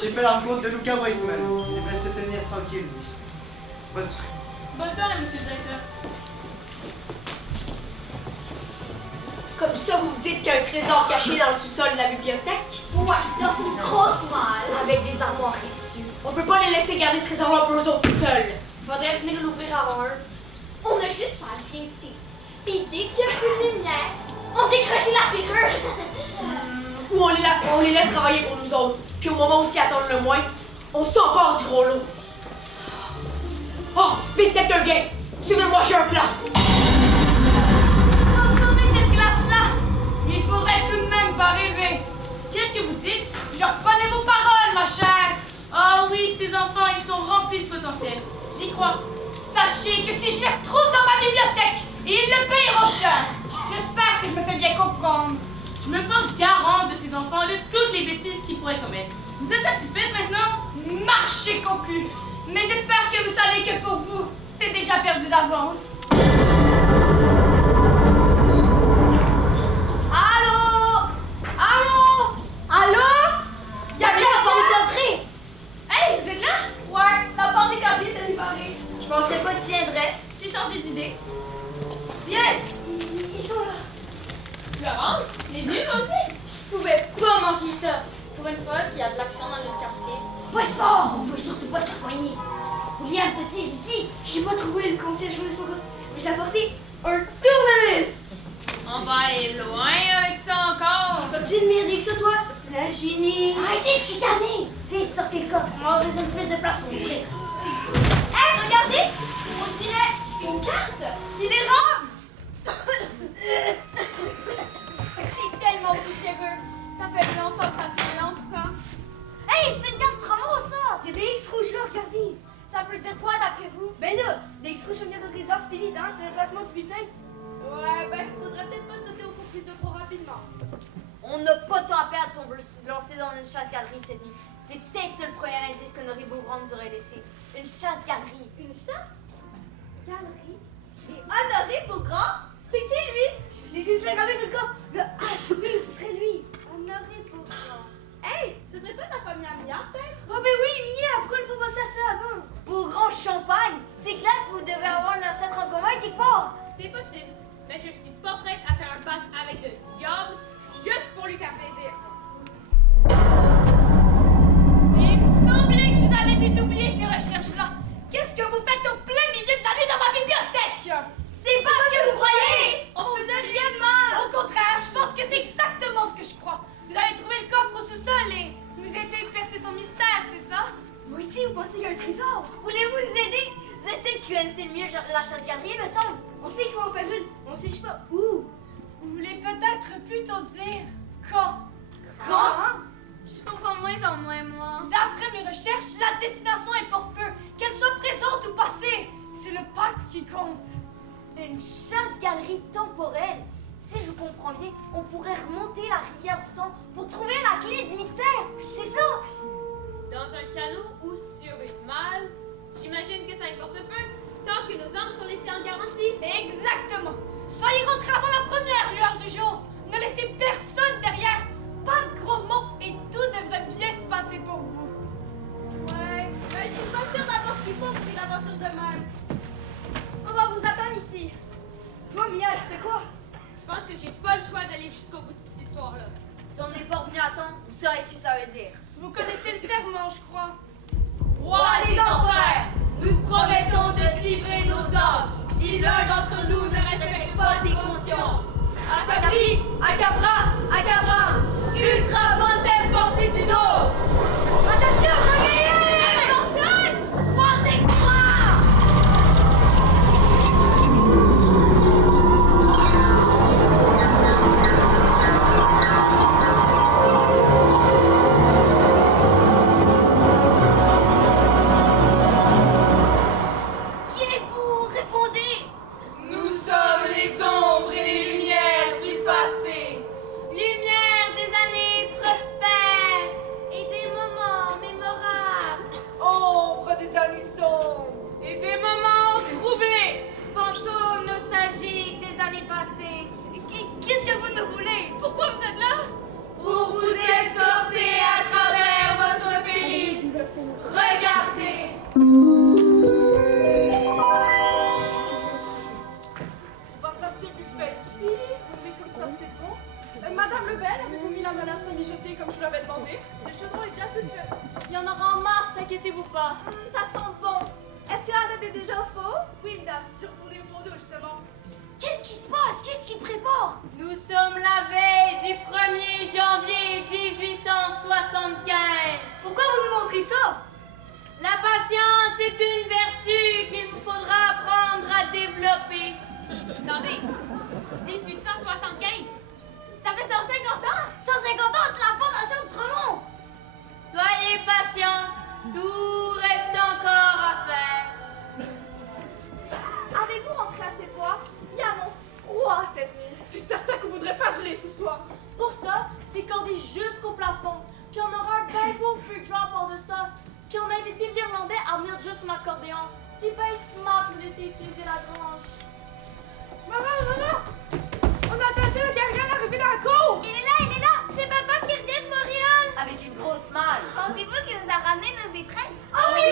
j'ai fait la rencontre de Luca Weissman. Il devrait se tenir tranquille, lui. Bonne soirée. Bonne soirée, monsieur le directeur. Comme ça, vous me dites qu'il y a un trésor caché dans le sous-sol de la bibliothèque? Ouais, dans une grosse malle. Avec des armoires dessus. On peut pas les laisser garder ce trésor-là pour eux autres tout seuls. Faudrait venir l'ouvrir avant eux. On a juste à le guetter. Puis dès qu'il y a plus de lumière, on décroche la serrure. Ou on les laisse travailler pour nous autres. Puis au moment où s'y attendent le moins, on s'empare du gros lot. Oh, vite, quelqu'un vient! Suivez-moi, j'ai un plan! Transformer cette glace-là. Il faudrait tout de même pas rêver. Qu'est-ce que vous dites? Je reconnais vos paroles, ma chère! Oh oui, ces enfants, ils sont remplis de potentiel. J'y crois. Sachez que si je les retrouve dans ma bibliothèque, ils le payeront cher! J'espère que je me fais bien comprendre. Je me porte garant de ces enfants et de toutes les bêtises qu'ils pourraient commettre. Vous êtes satisfaite maintenant? Marché conclu! Mais j'espère que vous savez que pour vous, c'est déjà perdu d'avance. Allô? Allô? Allô? Gabriel, la porte est entrée! Hey, vous êtes là? Ouais, la porte est carrée, c'est débarrée. Je pensais pas que tu viendrais. J'ai changé d'idée. Viens! Ils sont là. Florence, t'es venue toi aussi? Je pouvais pas manquer ça. Pour une fois qu'il y a de l'action dans notre quartier. Pas fort, on peut surtout pas se poigner. Il y a un petit outil. J'ai pas trouvé le concierge de son gars, mais j'ai apporté un tournevis. On va aller loin avec ça encore. T'as-tu une meilleure idée que ça, toi? La génie. Arrêtez de chicaner. Vite, sortez le coffre. On aura besoin de plus de place pour ouvrir. Hé, regardez. On dirait une carte. Il est rare. C'est tellement poussiéreux. Ça fait longtemps que ça traîne en tout cas. Hey, c'est une carte promo, ça. Il y a des X rouges là, regardez. Ça peut dire quoi d'après vous? Ben là, des X rouges sur le de trésor, c'est évident, c'est le placement du bulletin. Ouais, ben faudrait peut-être pas sauter aux conclusions trop rapidement. On n'a pas de temps à perdre si on veut se lancer dans une chasse-galerie cette nuit. C'est peut-être ça le premier indice qu'Honoré Beaugrand nous aurait laissé. Une chasse-galerie. Une chasse-galerie? Et Honoré Beaugrand? C'est qui lui? Les Instagrammés sur le corps. Le HP, ce serait lui. Honoré Beaugrand. Hey, ce serait pas ta famille à Mia, peut-être? Oh ben oui, Mia, pourquoi ne pas penser à ça avant? Beaugrand Champagne, c'est clair que vous devez avoir un ancêtre en commun quelque part. C'est possible, mais je suis pas prête à faire un pacte avec le diable juste pour lui faire plaisir. Il me semblait que je vous avais dit d'oublier ces recherches-là. Qu'est-ce que vous faites au plein milieu de la nuit dans ma bibliothèque? C'est pas ce que vous croyez! On faisait rien de mal! Au contraire, je pense que c'est exactement ce que je crois. Vous avez trouvé le coffre au sous-sol et vous essayez de percer son mystère, c'est ça? Vous aussi, vous pensez qu'il y a un trésor? Voulez-vous nous aider? Vous êtes ceux qui connaissez le mieux la chasse-galerie, me semble. On sait qu'il faut en faire une, on sait je sais pas où. Vous voulez peut-être plutôt dire quand? Quand? Je comprends de moins en moins, moi. D'après mes recherches, la destination importe peu. Qu'elle soit présente ou passée, c'est le pacte qui compte. Une chasse-galerie temporelle. Si je comprends bien, on pourrait remonter la rivière du temps pour trouver la clé du mystère. C'est ça? Dans un canot ou sur une malle, j'imagine que ça importe peu, tant que nos âmes sont laissées en garantie. Exactement. Soyez rentrés avant la première lueur du jour. Ne laissez personne derrière. Pas de gros mots et tout devrait bien se passer pour vous. Ouais, mais je suis pas sûre d'avoir ce qu'il faut pour une aventure de même. On va vous attendre ici. Toi, Mia, tu fais quoi? Je pense que j'ai pas le choix d'aller jusqu'au bout de cette histoire-là. Si on n'est pas revenu à temps, vous saurez ce que ça veut dire. Vous connaissez le serment, je crois. Roi des empires, nous promettons de te livrer nos âmes si l'un d'entre nous ne respecte pas tes conditions. Acapri, Acabra, Acabra, Ultra Vantem Fortitudo. Attention, regardez! Montez-moi! Qui êtes-vous? Répondez! Nous sommes les ombres et les lumières du passé. Lumière des années prospères. inquiétez-vous pas. Ça sent bon. Est-ce que la date est déjà au faux? Oui, madame. Je retourne au fond d'eau, justement. Qu'est-ce qui se passe? Qu'est-ce qui prépare? Nous sommes la veille du 1er janvier 1875. Pourquoi vous nous montrez ça? La patience est une vertu qu'il vous faudra apprendre à développer. Attendez, 1875? Ça fait 150 ans? 150 ans, c'est la fondation de Tremont! Soyez patients, tout reste encore à faire. Avez-vous rentré assez froid? Il annonce froid cette nuit. C'est certain qu'on voudrait pas geler ce soir. Pour ça, c'est cordé jusqu'au plafond. Puis on aura un bien beau feu drop hors de ça. Puis on a invité l'Irlandais à venir jouer son accordéon. C'est bien smart d'essayer d'utiliser la grange. Maman! On a entendu le Gabriel arriver dans la cour! Il est là! C'est papa qui revient de Montréal! Avec une grosse malle. Pensez-vous qu'il nous a ramené nos étrennes? Oh oui,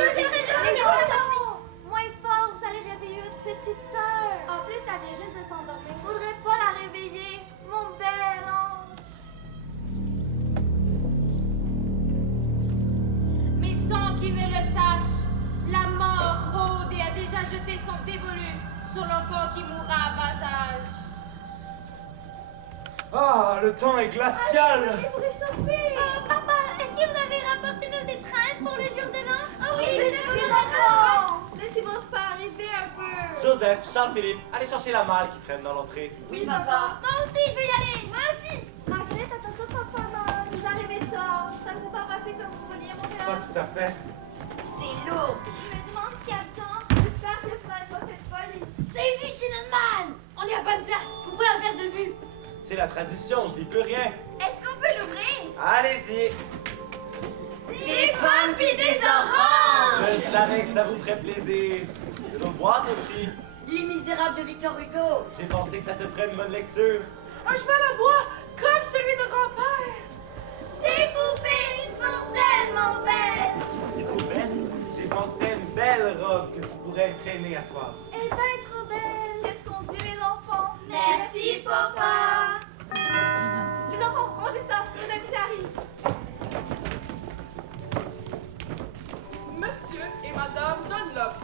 Moins fort, vous allez réveiller votre petite sœur. En plus, elle vient juste de s'endormir. Faudrait pas la réveiller, mon bel ange. Mais sans qu'il ne le sache, la mort rôde et a déjà jeté son dévolu sur l'enfant qui mourra à bas âge. Ah, le temps est glacial! Vous réchauffez! Papa, est-ce que vous avez rapporté nos étrennes pour le jour de l'an? Ah oui, d'accord! Laissez votre père arriver un peu! Joseph, Charles-Philippe, allez chercher la malle qui traîne dans l'entrée. Oui, papa. Moi aussi, je veux y aller! Moi aussi! Marguerite, attention, papa, vous arrivez tard. Ça ne s'est pas passé comme vous vouliez, mon Pas père. tout à fait. C'est lourd. Je me demande ce qu'il y a dedans. J'espère que vous n'avez pas fait de folie. Vous avez vu, c'est notre mal! On est à bonne place. Pourquoi la perte de vue? C'est la tradition, je n'y peux rien. Est-ce qu'on peut l'ouvrir? Allez-y! Des pommes pis des oranges! Je savais que ça vous ferait plaisir. De l'eau boîte aussi. Les Misérables de Victor Hugo. J'ai pensé que ça te ferait une bonne lecture. Un cheval à bois, comme celui de grand-père. Des poupées, ils sont tellement belles! Des poupées? J'ai pensé à une belle robe que tu pourrais traîner à soir. Elle est bien trop belle! Qu'est-ce qu'on dit, les enfants? Merci, papa! Les enfants, rangez ça, nos invités arrivent. Monsieur et Madame Dunlop.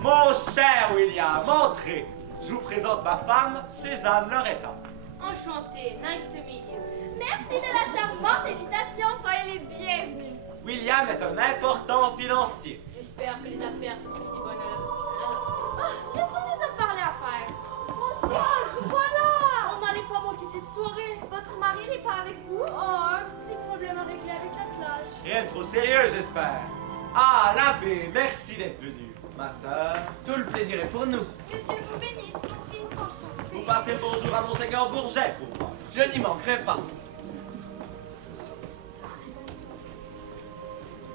Mon cher William, entrez. Je vous présente ma femme, Suzanne Loretta. Enchanté, nice to meet you. Merci de la charmante invitation. Soyez les bienvenus. William est un important financier. J'espère que les affaires sont aussi bonnes à la Laissons-les en parler à faire. Françoise, voilà! On n'allait pas manquer cette soirée. Votre mari n'est pas avec vous? Oh, un petit problème à régler avec l'attelage. Rien de trop sérieux, j'espère. Ah, l'abbé, merci d'être venu. Ma sœur. Tout le plaisir est pour nous. Que Dieu vous bénisse, mon fils enchanté. Vous passerez le bonjour à Monseigneur Bourget pour moi. Je n'y manquerai pas.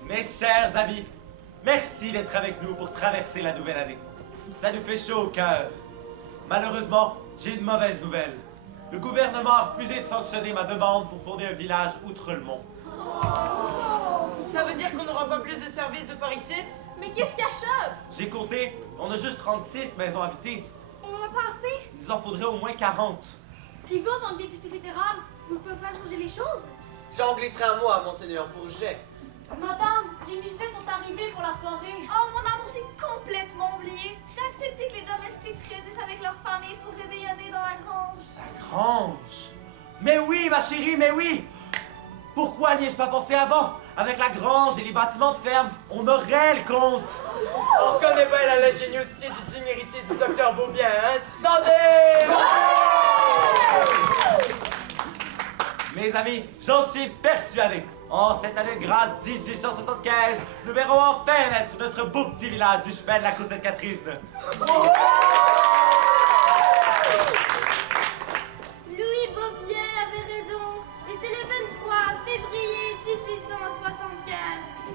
Mes chers amis, merci d'être avec nous pour traverser la nouvelle année. Ça nous fait chaud au cœur. Malheureusement, j'ai une mauvaise nouvelle. Le gouvernement a refusé de sanctionner ma demande pour fonder un village Outremont. Ça veut dire qu'on n'aura pas plus de services de Paris-Site? Mais qu'est-ce qu'il achoppe? J'ai compté, on a juste 36 maisons habitées. On a passé. Il en faudrait au moins 40. Puis vous, en tant que député fédéral, vous pouvez faire changer les choses? J'en glisserai un mot à Monseigneur Bourget. Madame, les musiciens sont arrivés pour la soirée. Oh, mon amour, j'ai complètement oublié. J'ai accepté que les domestiques se réunissent avec leur famille pour réveillonner dans la grange. La grange? Mais oui, ma chérie, mais oui! Pourquoi n'y ai-je pas pensé avant? Avec la grange et les bâtiments de ferme, on aurait le compte! On reconnaît pas la l'ingéniosité du digne héritier du docteur Beaubien, hein? Santé! Mes amis, j'en suis persuadé. En cette année de grâce 1875, nous verrons enfin naître notre beau petit village du chemin de la côte Sainte-Catherine. Louis Beaubien avait raison. Et c'est le 23 février 1875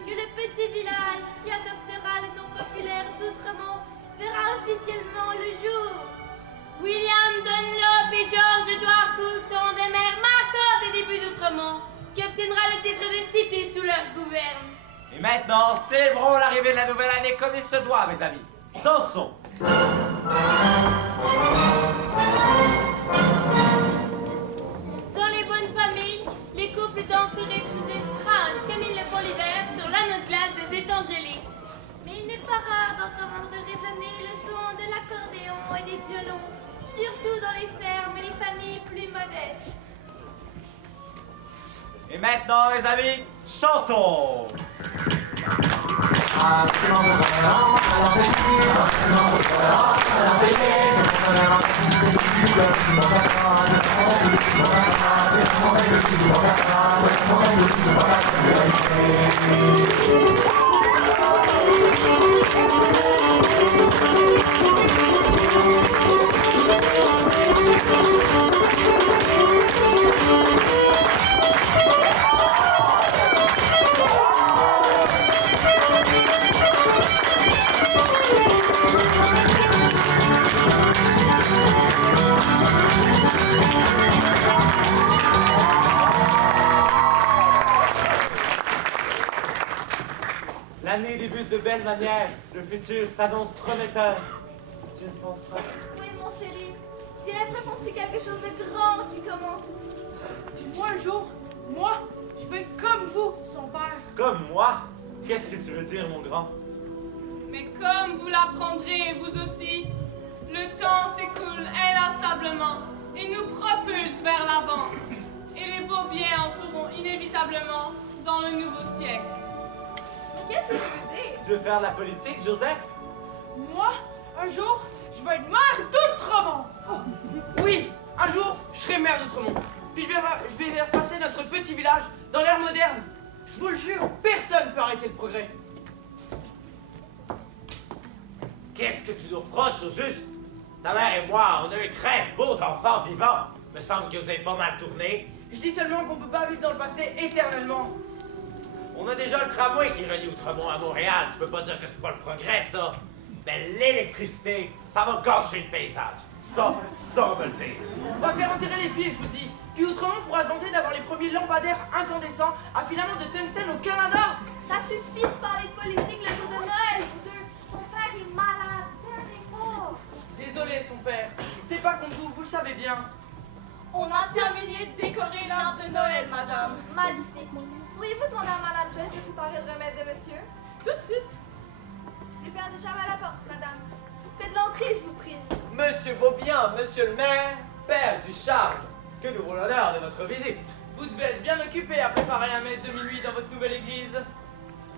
que le petit village qui adoptera le nom populaire d'Outremont verra officiellement le jour. William Dunlop et George Edward Cook seront des maires marquants des débuts d'Outremont, qui obtiendra le titre de cité sous leur gouverne. Et maintenant, célébrons l'arrivée de la nouvelle année comme il se doit, mes amis. Dansons! Dans les bonnes familles, les couples danseraient des Strauss comme ils le font l'hiver sur l'anneau de glace violon, surtout dans les fermes et les familles plus modestes. Et maintenant, mes amis, chantons! L'année débute de belle manière. Le futur s'annonce prometteur. Tu ne penses pas? Oui, mon chéri. J'ai l'impression que c'est quelque chose de grand qui commence ici. Puis moi, un jour, je veux être comme vous, son père. Comme moi? Qu'est-ce que tu veux dire, mon grand? Mais comme vous l'apprendrez vous aussi, le temps s'écoule inlassablement et nous propulse vers l'avant. Et les beaux biens entreront inévitablement dans le nouveau siècle. Mais qu'est-ce que tu veux dire? Tu veux faire la politique, Joseph? Moi, un jour, je veux être maire d'Outremont. Oui, un jour, je serai maire d'Outremont. Puis je vais faire passer notre petit village dans l'ère moderne. Je vous le jure, personne ne peut arrêter le progrès. Qu'est-ce que tu nous reproches au juste? Ta mère et moi, on a eu 13 beaux enfants vivants. Me semble que vous avez pas mal tourné. Je dis seulement qu'on peut pas vivre dans le passé éternellement. On a déjà le tramway qui relie Outremont à Montréal. Tu peux pas dire que c'est pas le progrès, ça. Mais l'électricité, ça va gâcher le paysage. Ça, on va le dire. On va faire enterrer les fils, je vous dis. Puis Outremont pourra se vanter d'avoir les premiers lampadaires incandescents à filament de tungstène au Canada. Ça suffit de parler de politique le jour de Noël, vous deux. Mon père est malade, c'est un effort. Désolé, son père. C'est pas contre vous, vous le savez bien. On a terminé de décorer l'arbre de Noël, madame. Magnifique. Pourriez-vous demander à Madame Joyce de préparer le remède de monsieur? Tout de suite. Le père de Jam à la porte, madame. Faites l'entrée, je vous prie. Monsieur Beaubien, monsieur le maire, Père du Charme, que nous vaut l'honneur de votre visite. Vous devez être bien occupé à préparer la messe de minuit dans votre nouvelle église.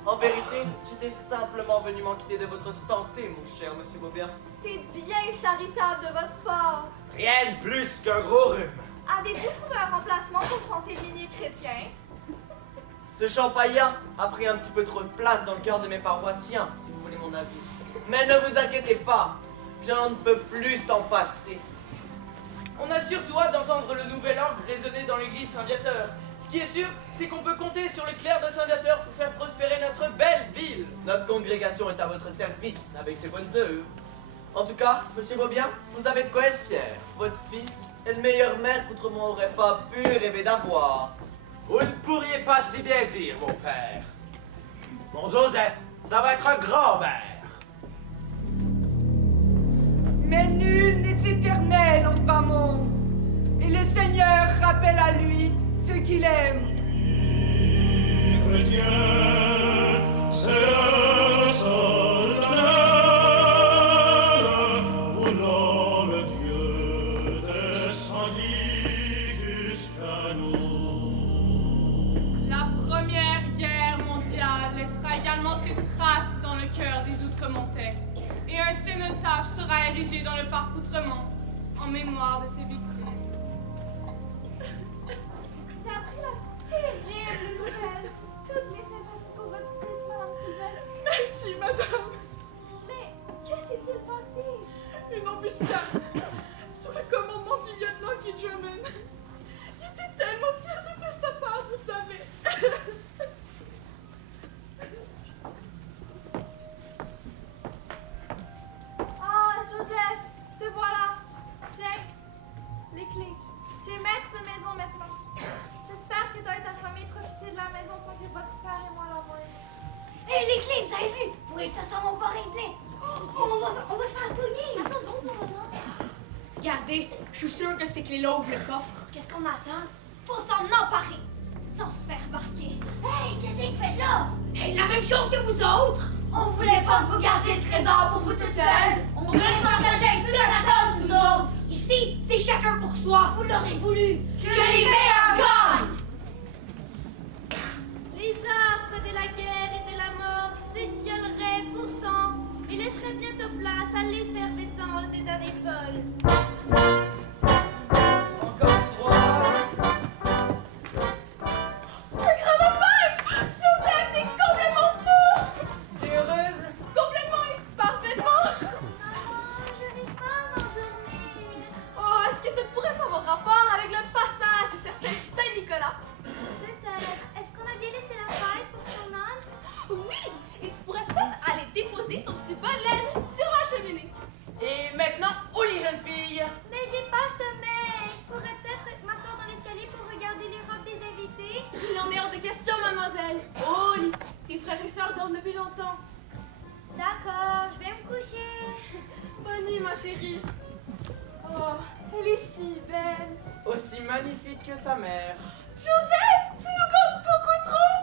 en vérité, j'étais simplement venu m'enquitter de votre santé, mon cher monsieur Beaubien. C'est bien charitable de votre part. Rien de plus qu'un gros rhume. Avez-vous trouvé un remplacement pour chanter l'hymne chrétien? Ce champagnat a pris un petit peu trop de place dans le cœur de mes paroissiens, si vous voulez mon avis. Mais ne vous inquiétez pas, je n'en peux plus s'en passer. On a surtout hâte d'entendre le nouvel orgue résonner dans l'église Saint-Viateur. Ce qui est sûr, c'est qu'on peut compter sur le clerc de Saint-Viateur pour faire prospérer notre belle ville. Notre congrégation est à votre service, avec ses bonnes œuvres. En tout cas, monsieur Beaubien, vous avez de quoi être fier. Votre fils est le meilleur maire qu'Outremont aurait pas pu rêver d'avoir. Vous ne pourriez pas si bien dire, mon père. Mon Joseph, ça va être un grand maire. Mais nul n'est éternel en ce bas monde. Et le Seigneur rappelle à lui ceux qu'il aime. Chrétien, c'est le seul où l'homme Dieu descendit jusqu'à nous. La Première Guerre mondiale laissera également ses traces dans le cœur des Outremontais. Et un cénotaphe sera érigé dans le parc Outremont en mémoire de ses victimes. J'ai appris la terrible nouvelle. Toutes mes sympathies pour votre fils, Madame Sylvestre. Merci, madame. Mais que s'est-il passé? Une embuscade sous le commandement du lieutenant Guy Drummond. Il était tellement fier de faire sa part, vous savez. Ah, Joseph, te voilà. Tiens, les clés. Tu es maître de maison maintenant. J'espère que toi et ta famille profitez de la maison tant que votre père et moi l'avons aimée. Hé, les clés, vous avez vu? Pour ils se sont pas venir. On va se faire pogner. Attends donc, mon maman. Regardez, je suis sûre que ces clés-là ouvrent le coffre. Qu'est-ce qu'on attend? Faut s'en emparer, sans se faire remarquer. Hey, qu'est-ce que vous faites là? Hey, la même chose que vous autres. On voulait pas que vous gardiez le trésor pour vous tout seul. On voulait partager avec toute la cause. ici, c'est chacun pour soi, vous l'aurez voulu. Que les meilleurs gagnent! Les affres de la guerre et de la mort s'étioleraient pourtant et laisseraient bientôt place à l'effervescence des années folles. Encore trois. Un gramophone! Joseph, t'es complètement fou! T'es heureuse? Complètement et parfaitement! Maman, je n'arrive pas à m'endormir. Oh, est-ce que ça pourrait pas avoir rapport avec le passage de certains Saint-Nicolas? Peut-être. Est-ce qu'on a bien laissé la paille pour son âne? Oui! Et tu pourrais peut-être aller déposer ton petit bol de laine sur la cheminée. Et maintenant, au lit, jeune fille. Mais j'ai pas sommeil. Je pourrais peut-être m'asseoir dans l'escalier pour regarder les robes des invités. Il n'en est hors de question, mademoiselle. Oh, tes frères et sœurs dorment depuis longtemps. D'accord, je vais me coucher. Bonne nuit, ma chérie. Oh, elle est si belle. Aussi magnifique que sa mère. Joseph, tu nous comptes beaucoup trop.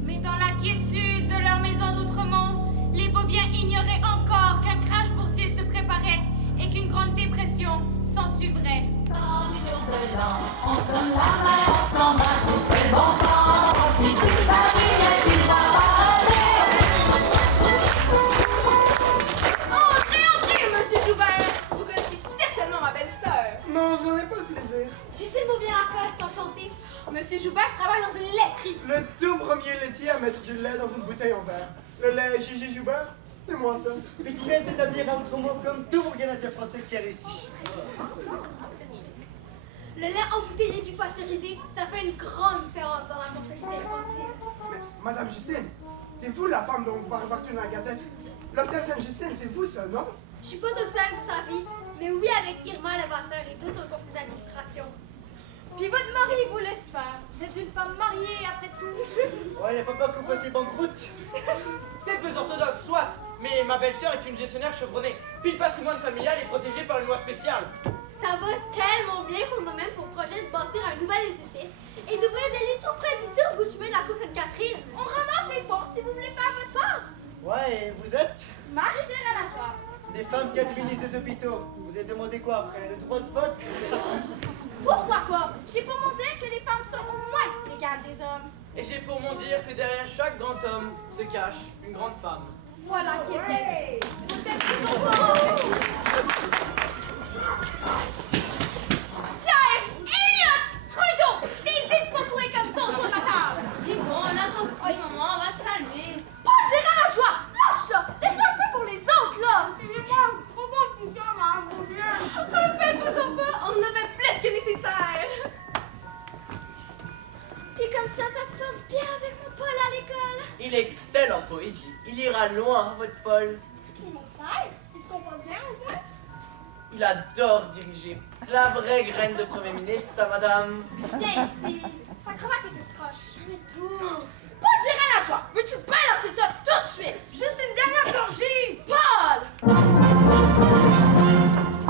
Mais dans la quiétude de leur maison d'Outremont, les Beaubiens ignoraient encore qu'un crash boursier se préparait et qu'une grande dépression s'en suivrait. On se donne la main, on s'embrasse, c'est le bon temps. Profite de sa vie et puis va Entrez, monsieur Joubert. Vous connaissez certainement ma belle-sœur. Non, j'en ai pas le plaisir. Justine Beaubien-Lacoste, enchantée. Monsieur Joubert travaille dans une laiterie. Le tout premier laitier à mettre du lait dans une bouteille en verre. Le lait Gigi Joubert, c'est moi ça. Mais qui vient de s'établir à Outremont comme tout bon Canadien français qui a réussi. Le lait embouteillé puis pasteurisé, ça fait une grande différence dans la mortalité infantile. Mais, Madame Justine, c'est vous la femme dont vous parlez partout dans la gazette. L'hôtel Sainte-Justine, c'est vous ça, non? Je suis pas toute seule pour sa vie, mais oui avec Irma Levasseur et tout au conseil d'administration. Puis votre mari vous laisse faire. Vous êtes une femme mariée après tout. Ouais, y'a pas peur que vous fassiez banqueroute. C'est peu orthodoxe, soit. Mais ma belle-sœur est une gestionnaire chevronnée. Puis le patrimoine familial est protégé par une loi spéciale. Ça va tellement bien qu'on a même pour projet de bâtir un nouvel édifice et d'ouvrir des lits tout près d'ici au bout du chemin de la cour Sainte-Catherine. On ramasse les fonds si vous voulez faire votre part. Ouais, et vous êtes Marie-Gérard Lajoie. des femmes qui administrent des hôpitaux. Vous avez demandé quoi après? Le droit de vote? Pourquoi quoi? J'ai pour mon dire que les femmes sont au moins égales des hommes. Et j'ai pour mon dire que derrière chaque grand homme se cache une grande femme. Voilà qui est bien. Pierre, Elliot, Trudeau, je t'ai dit de pas courir comme ça autour de la table. C'est bon, on a compris, maman, on va se calmer. Paul Gérard Lajoie, lâche ça. Laisse un peu pour les autres, là. Faites-vous-en pas, on en avait plus que nécessaire. Puis comme ça se passe bien avec mon Paul à l'école. Il excelle en poésie. Il ira loin, votre Paul. Puis mon père, il se comprend bien ou pas? Il adore diriger. La vraie graine de Premier ministre, ça, madame. Viens ici. Pas croire que tu te croches. Mais tout. Paul Gérard Lajoie, veux-tu balancer ça tout de suite? Juste une dernière gorgée. Paul!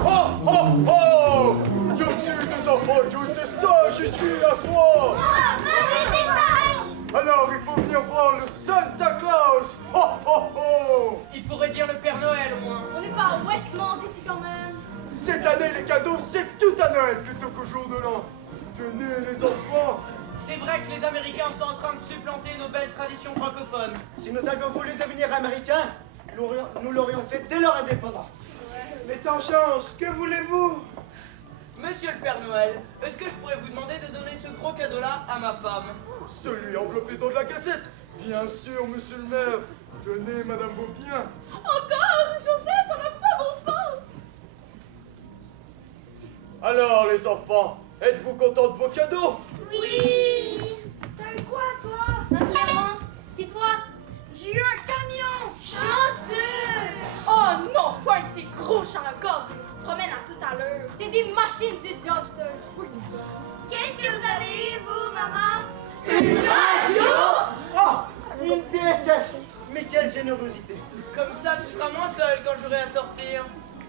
Oh, oh, oh! Y a-t-il des enfants qui ont été sages ici à soir? Ah, Marie, t'es sage! Alors il faut venir voir le Santa Claus! Oh, oh, oh! Il pourrait dire le Père Noël au moins. On n'est pas à Westmont ici quand même. Cette année, les cadeaux, c'est tout à Noël plutôt qu'au jour de l'an. Tenez, les enfants! C'est vrai que les Américains sont en train de supplanter nos belles traditions francophones. Si nous avions voulu devenir américains, nous l'aurions fait dès leur indépendance. Les temps changent, que voulez-vous? Monsieur le Père Noël, est-ce que je pourrais vous demander de donner ce gros cadeau-là à ma femme? Celui enveloppé dans de la cassette? Bien sûr, monsieur le maire. Tenez, madame Beaubien. Encore? Joseph, ça n'a pas bon sens. Alors, les enfants, êtes-vous contents de vos cadeaux? Oui! T'as eu quoi, toi? Un clairon. Et toi? J'ai eu un camion! Chanceux! Oh non, pas un de ces gros chars à gaz qui se promènent à toute allure. C'est des machines idiotes, ça, je vous le dis. Qu'est-ce que vous avez eu, vous, maman? Une radio! Oh! Une DSF! Mais quelle générosité! Comme ça, tu seras moins seul quand j'aurai à sortir.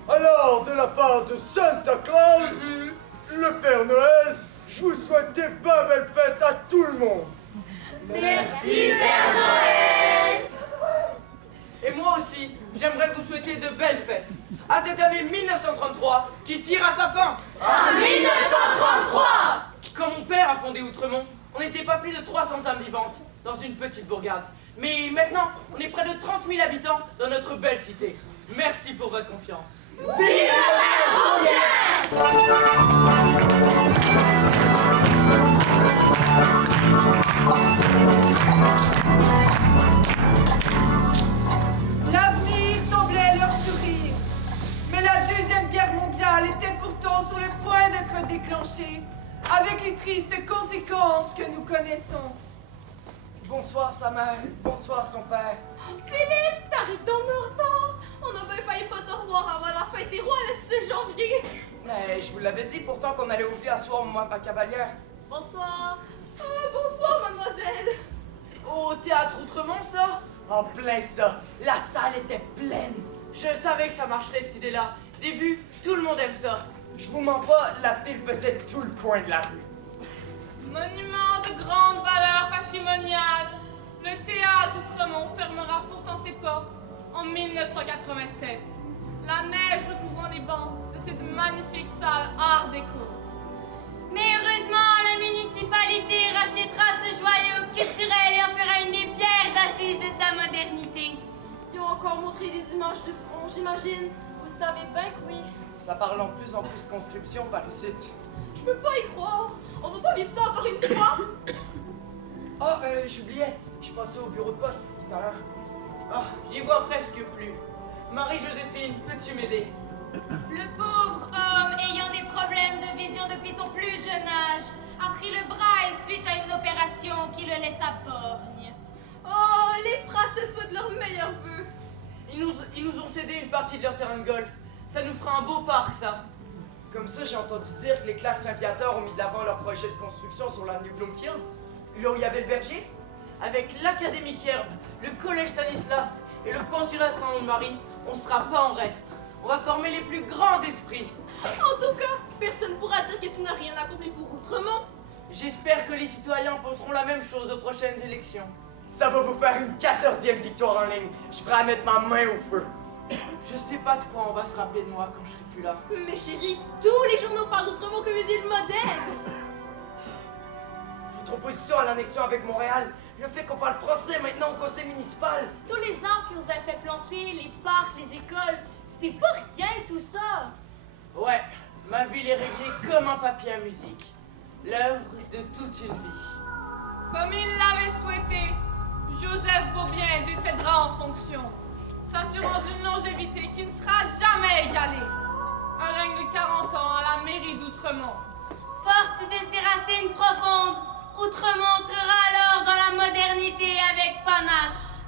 Alors, de la part de Santa Claus, le Père Noël, je vous souhaite des bien belles fêtes à tout le monde. Merci, Père Noël! Et moi aussi, j'aimerais vous souhaiter de belles fêtes. à cette année 1933 qui tire à sa fin. En 1933! Quand mon père a fondé Outremont, on n'était pas plus de 300 âmes vivantes dans une petite bourgade. Mais maintenant, on est près de 30 000 habitants dans notre belle cité. Merci pour votre confiance. Vive L'avenir semblait leur sourire. Mais la Deuxième Guerre mondiale était pourtant sur le point d'être déclenchée, avec les tristes conséquences que nous connaissons. Bonsoir sa mère, bonsoir son père. Philippe, t'arrives dans nos temps. On avait failli pas te revoir avant la fête des rois le 6 janvier. Mais je vous l'avais dit pourtant qu'on allait ouvrir à soir moi ma cavalière. Bonsoir. Bonsoir, mademoiselle. Au théâtre Outremont, ça? En plein ça, la salle était pleine. Je savais que ça marcherait cette idée-là. Des vues, tout le monde aime ça. Je vous mens pas, la ville faisait tout le coin de la rue. Monument de grande valeur patrimoniale, le théâtre Outremont fermera pourtant ses portes en 1987. La neige recouvrant les bancs de cette magnifique salle art déco. Mais heureusement, la municipalité rachètera ce joyau culturel et en fera une des pierres d'assises de sa modernité. Ils ont encore montré des images du front, j'imagine. Vous savez bien que oui. Ça parle en plus conscription par ici. Je peux pas y croire. On va pas vivre ça encore une fois. Ah, j'oubliais, je passais au bureau de poste tout à l'heure. Ah, j'y vois presque plus. Marie-Joséphine, peux-tu m'aider? Le pauvre homme, ayant des problèmes de vision depuis son plus jeune âge, a pris le braille suite à une opération qui le laissa borgne. Oh, les Pratt te souhaitent leurs meilleurs vœux. Ils nous ont cédé une partie de leur terrain de golf. Ça nous fera un beau parc, ça. Comme ça, j'ai entendu dire que les Clercs Saint-Viateur ont mis de l'avant leur projet de construction sur l'avenue Bloomfield. Là où il y avait le verger. Avec l'Académie Kerb, le Collège Stanislas et le pensionnat de Saint-Marie, on sera pas en reste. On va former les plus grands esprits. En tout cas, personne ne pourra dire que tu n'as rien accompli pour Outremont. J'espère que les citoyens penseront la même chose aux prochaines élections. Ça va vous faire une 14e victoire en ligne. Je pourrais mettre ma main au feu. Je sais pas de quoi on va se rappeler de moi quand je serai plus là. Mais chérie, tous les journaux parlent d'Outremont comme une ville modèle. Votre opposition à l'annexion avec Montréal, le fait qu'on parle français maintenant au conseil municipal. Tous les arbres que vous avez fait planter, les parcs, les écoles, c'est pas rien tout ça. Ouais, ma ville est réglée comme un papier à musique. L'œuvre de toute une vie. Comme il l'avait souhaité, Joseph Beaubien décédera en fonction, s'assurant d'une longévité qui ne sera jamais égalée. Un règne de 40 ans à la mairie d'Outremont. Forte de ses racines profondes, Outremont entrera alors dans la modernité avec panache.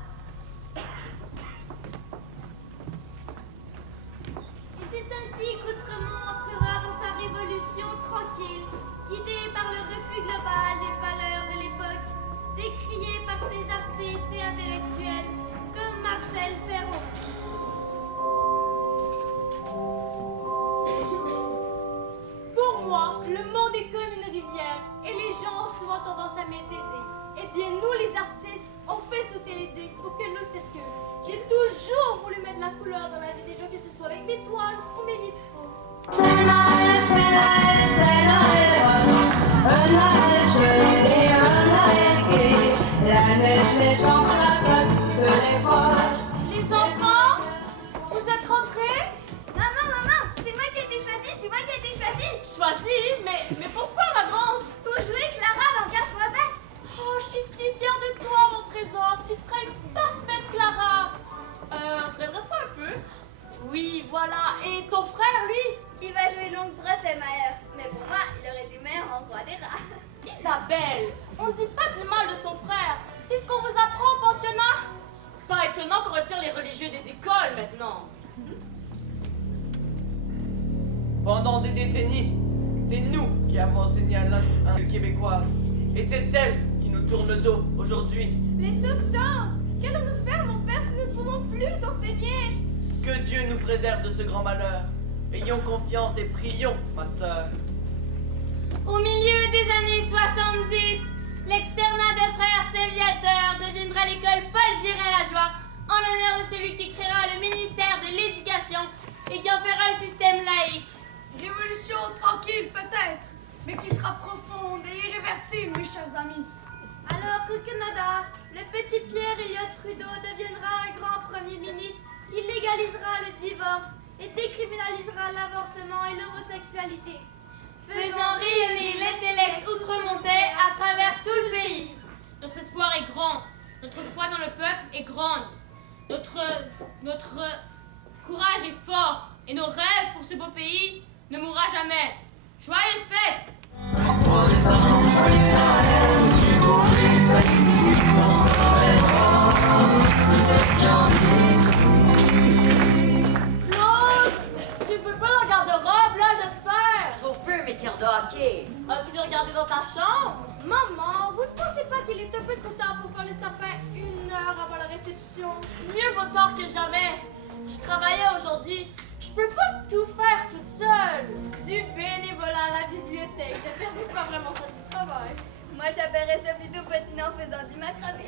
Et c'est ainsi qu'Outremont entrera dans sa révolution tranquille, guidée par le refus global des valeurs de l'époque, décriée par ses artistes et intellectuels comme Marcel Ferron. Pour moi, le monde est comme une rivière et les gens ont souvent tendance à m'étaider. Eh bien, nous les artistes, on fait sauter les digues pour que l'eau circule. J'ai toujours voulu mettre de la couleur dans la vie des gens, que ce soit avec mes toiles ou mes vitraux. C'est Noël, un Noël joli et un Noël gai. La neige, les gens plaquent toutes les fois. Les enfants, vous êtes rentrés? Maman, c'est moi qui ai été choisie, Choisie? Mais pourquoi, ma grande? Pour jouer Clara dans Casse-Noisette. Oh, je suis si fière de toi, mon trésor. Tu seras une parfaite Clara. Redresse-toi un peu. Oui, voilà. Et ton frère, lui? Il va jouer l'oncle Drosselmayer. Mais pour moi, il aurait été meilleur en roi des rats. Isabelle, on ne dit pas du mal de son frère. C'est ce qu'on vous apprend au pensionnat. Pas étonnant qu'on retire les religieux des écoles maintenant. Pendant des décennies, c'est nous qui avons enseigné à langue québécoise. Et c'est elle qui nous tourne le dos aujourd'hui. Les choses changent. Qu'allons-nous faire, mon père, si nous ne pouvons plus enseigner? Que Dieu nous préserve de ce grand malheur. Ayons confiance et prions, ma sœur. Au milieu des années 70, l'externat des frères Saint-Viateur deviendra l'école Paul Girin-Lajoie en l'honneur de celui qui créera le ministère de l'Éducation et qui en petit Pierre Elliott Trudeau deviendra un grand premier ministre qui légalisera le divorce et décriminalisera l'avortement et l'homosexualité. Faisant rayonner l'intellect outremontais à travers tout le pays. Notre espoir est grand, notre foi dans le peuple est grande, notre courage est fort, et nos rêves pour ce beau pays ne mourra jamais. Joyeuses fêtes! Claude! Tu fais pas dans le garde-robe, là, j'espère? Je trouve peu mes tirs de hockey. As-tu regardé dans ta chambre? Maman, vous ne pensez pas qu'il est un peu trop tard pour faire le sapin 1 heure avant la réception? Mieux vaut tard que jamais. Je travaillais aujourd'hui. Je peux pas tout faire toute seule. Du bénévolat à la bibliothèque. J'appellerais pas vraiment ça du travail. Moi, j'appellerais ça plutôt patiner en faisant du macramé.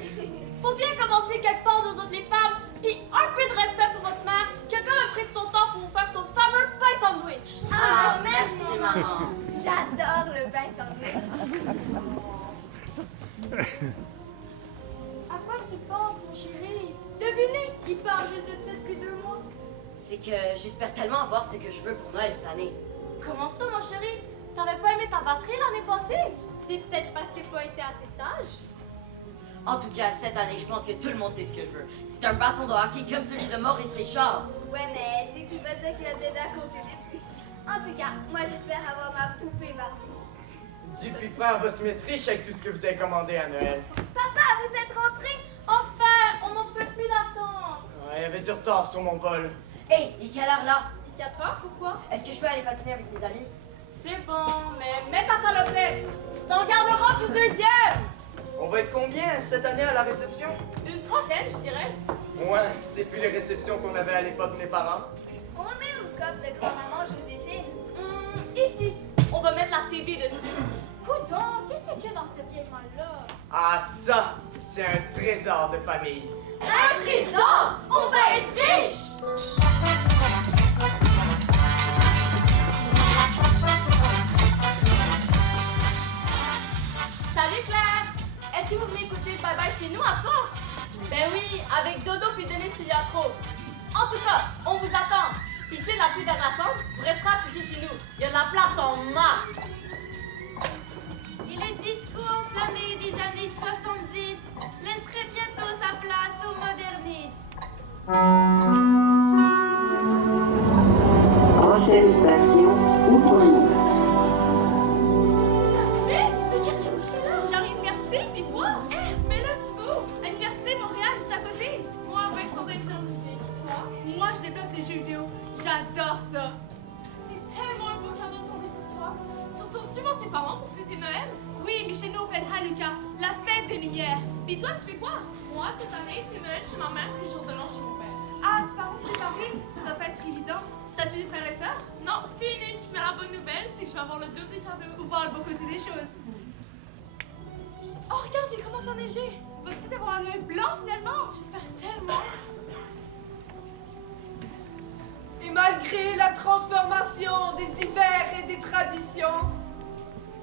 Faut bien commencer quelque part, nous autres les femmes. Puis un peu de respect pour votre mère, qui a quand même pris de son temps pour vous faire son fameux pain sandwich. Ah, merci, maman. J'adore le pain sandwich. À quoi tu penses, mon chéri? Devinez, il part juste de ça depuis 2 mois. C'est que j'espère tellement avoir ce que je veux pour Noël cette année. Comment ça, mon chéri? T'avais pas aimé ta batterie l'année passée? C'est peut-être parce que tu pas été assez sage. En tout cas, cette année, je pense que tout le monde sait ce que je veux. C'est un bâton de hockey comme celui de Maurice Richard. Ouais, mais tu sais que c'est pas ça qu'il a déjà compté depuis. En tout cas, moi j'espère avoir ma poupée Barbie. Dupuis frère va se mettre riche avec tout ce que vous avez commandé à Noël. Papa, vous êtes rentré? Enfin, on n'en peut plus d'attendre. Ouais, il y avait du retard sur mon vol. Hey, il est quelle heure là? Il est 4 heures, pourquoi? Est-ce que je peux aller patiner avec mes amis? C'est bon, mais mets ta salopette. T'en garderas pour 2e. On va être combien cette année à la réception? Une trentaine, je dirais. Ouais, c'est plus les réceptions qu'on avait à l'époque de mes parents. On le met au coffre de grand-maman Joséphine. Ici, on va mettre la TV dessus. Coudon, qu'est-ce qu'il y a dans ce vieil mal-là? Ah ça, c'est un trésor de famille. Un trésor? On va être riche! Salut Claire! Est-ce que vous venez écouter Bye Bye chez nous à soir? Ben oui, avec Dodo puis Denis Filiatro. En tout cas, on vous attend. Puis si la pluie verglaçante, vous resterez accouchés chez nous. Il y a de la place en masse. Et le discours enflammé des années 70 laisserait bientôt sa place au modernisme. Prochaine station, Outremont. Mais qu'est-ce que tu fais là? Genre université, et toi? Mais là, tu vas où? À l'université Montréal, juste à côté. Moi, Vincent d'être en musique. Toi? Moi, je développe les jeux vidéo. J'adore ça. C'est tellement un beau cadeau de tomber sur toi. Tu retournes-tu voir tes parents pour fêter Noël? Oui, mais chez nous, on fait le Hanouka, la fête des lumières. Puis toi, tu fais quoi? Moi, cette année, c'est Noël chez ma mère et jour de l'an chez mon père. Ah, tu pars aussi séparés? Ça doit pas être évident. T'as-tu des frères et sœurs? Non, fille unique, mais la bonne nouvelle, c'est que je vais avoir le double des cadeaux. Pour voir le beau côté des choses. Oh, regarde, il commence à neiger. On va peut-être avoir un Noël blanc finalement. J'espère tellement. Et malgré la transformation des hivers et des traditions,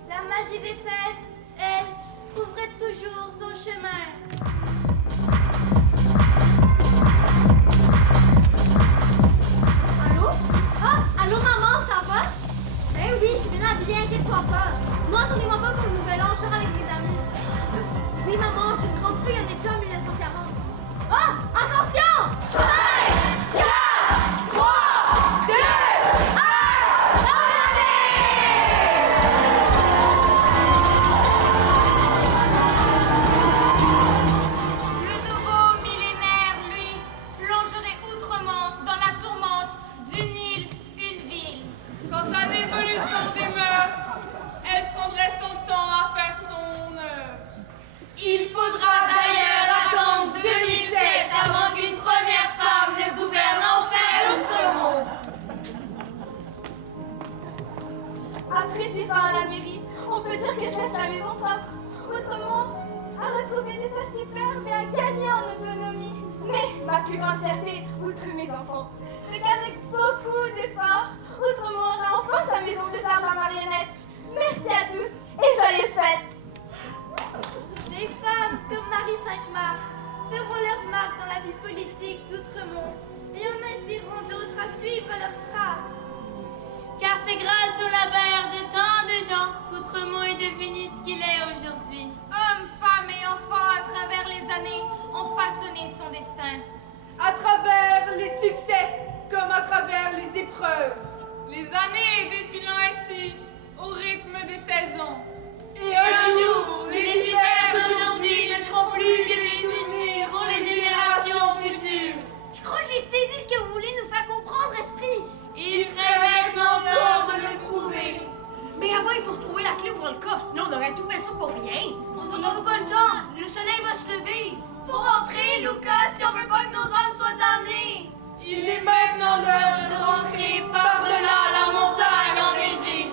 la magie des fêtes, elle, trouverait toujours son chemin. Allô? Ah, allô maman, ça va? Ben oui, je suis bien habillée, inquiète-toi pas. Moi, attendez-moi pas pour le nouvel an, je sors avec mes amis. Oui maman, je suis une grande fille, on est plus en 1940. Ah, attention! 5, 4, 3, 2, 1, bonne Le nouveau millénaire, lui, plongerait outrement dans la tourmente d'une île, une ville. Quant à l'évolution des mœurs, elle prendrait son temps à faire son œuvre. Il faudra d'ailleurs attendre 2007 avant qu'une première femme ne gouverne enfin l'Outremont. Après 10 ans à la mairie, on peut dire que je laisse la maison propre. Autrement, à retrouver des ça superbes et à gagner en autonomie. Mais ma plus grande fierté, outre mes enfants, c'est qu'avec beaucoup d'efforts, Outremont aura enfin sa maison des arbres à marionnettes. Merci à tous et joyeuses fêtes! Des femmes comme Marie 5 traces, feront leur marque dans la vie politique d'Outremont et en inspireront d'autres à suivre leurs traces. Car c'est grâce au labeur de tant de gens qu'Outremont est devenu ce qu'il est aujourd'hui. Hommes, femmes et enfants, à travers les années, ont façonné son destin. À travers les succès, comme à travers les épreuves. Les années défilant ainsi au rythme des saisons. Et un jour, les hivers d'aujourd'hui ne seront plus que des souvenirs pour les générations futures. Je crois que j'ai saisi ce que vous voulez nous faire comprendre, esprit. Il serait maintenant temps de le prouver. Mais avant, il faut retrouver la clé ouvrant le coffre, sinon on aurait tout fait ça pour rien. On n'aura pas le temps, le soleil va se lever. Faut rentrer, Lucas, si on veut pas que nos âmes soient damnées. il est maintenant l'heure de Rentrer par-delà la montagne enneigée.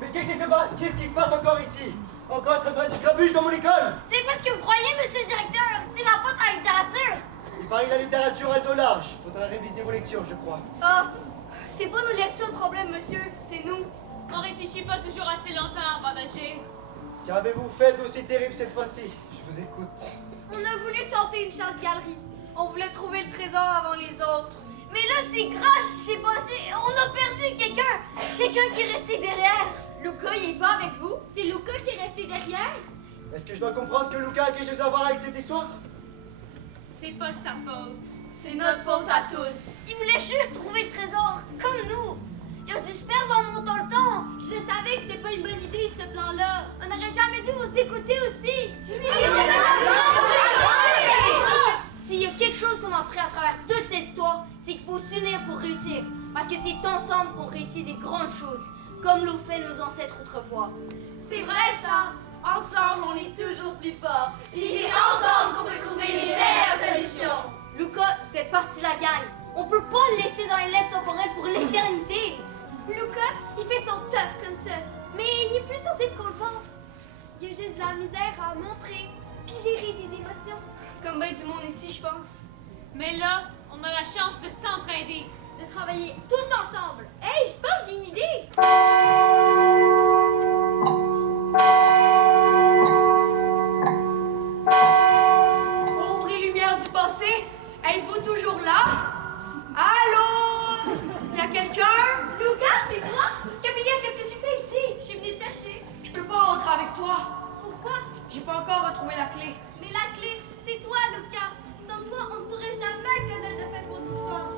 Mais qu'est-ce qui se passe encore ici? Encore un train du grabuge dans mon école? C'est pas ce que vous croyez, monsieur le directeur. C'est la faute à la littérature. Il paraît que la littérature a le dos large. Faudra réviser vos lectures, je crois. Ah, c'est pas nos lectures le problème, monsieur. C'est nous. On réfléchit pas toujours assez longtemps avant d'agir. Qu'avez-vous fait d'aussi terrible cette fois-ci? Je vous écoute. On a voulu tenter une chasse-galerie. On voulait trouver le trésor avant les autres. Mais là, c'est grave ce qui s'est passé. On a perdu quelqu'un. Quelqu'un qui est resté derrière. Luca, il est pas avec vous? C'est Luca qui est resté derrière? Est-ce que je dois comprendre que Luca a quelque chose à voir avec cette histoire? C'est pas de sa faute. C'est notre faute à tous. Il voulait juste trouver le trésor, comme nous. Il a dû se perdre en montant le temps. Je le savais que c'était pas une bonne idée, ce plan-là. On n'aurait jamais dû vous écouter aussi. S'il y a quelque chose qu'on a appris à travers toute cette histoire, c'est qu'il faut s'unir pour réussir. Parce que c'est ensemble qu'on réussit des grandes choses, comme l'ont fait nos ancêtres autrefois. C'est vrai, ça. Ensemble, on est toujours plus forts. Et c'est ensemble qu'on peut trouver les meilleures solutions. Luca, il fait partie de la gang. On peut pas le laisser dans les lèvres temporelles pour l'éternité. Luca, il fait son tough comme ça. Mais il est plus sensible qu'on le pense. Il y a juste de la misère à montrer, puis gérer ses émotions. Comme ben du monde ici, je pense. Mais là, on a la chance de s'entraider. De travailler tous ensemble. Hey, je pense que j'ai une idée. Ombre et lumière du passé, êtes-vous toujours là? Allô? Y a quelqu'un? Lucas, c'est toi? Camilla, qu'est-ce que tu fais ici? Je suis venue te chercher. Je peux pas rentrer avec toi. Pourquoi? J'ai pas encore retrouvé la clé. Mais la clé, c'est toi, Lucas. Sans toi, on ne pourrait jamais connaître de fait ton histoire.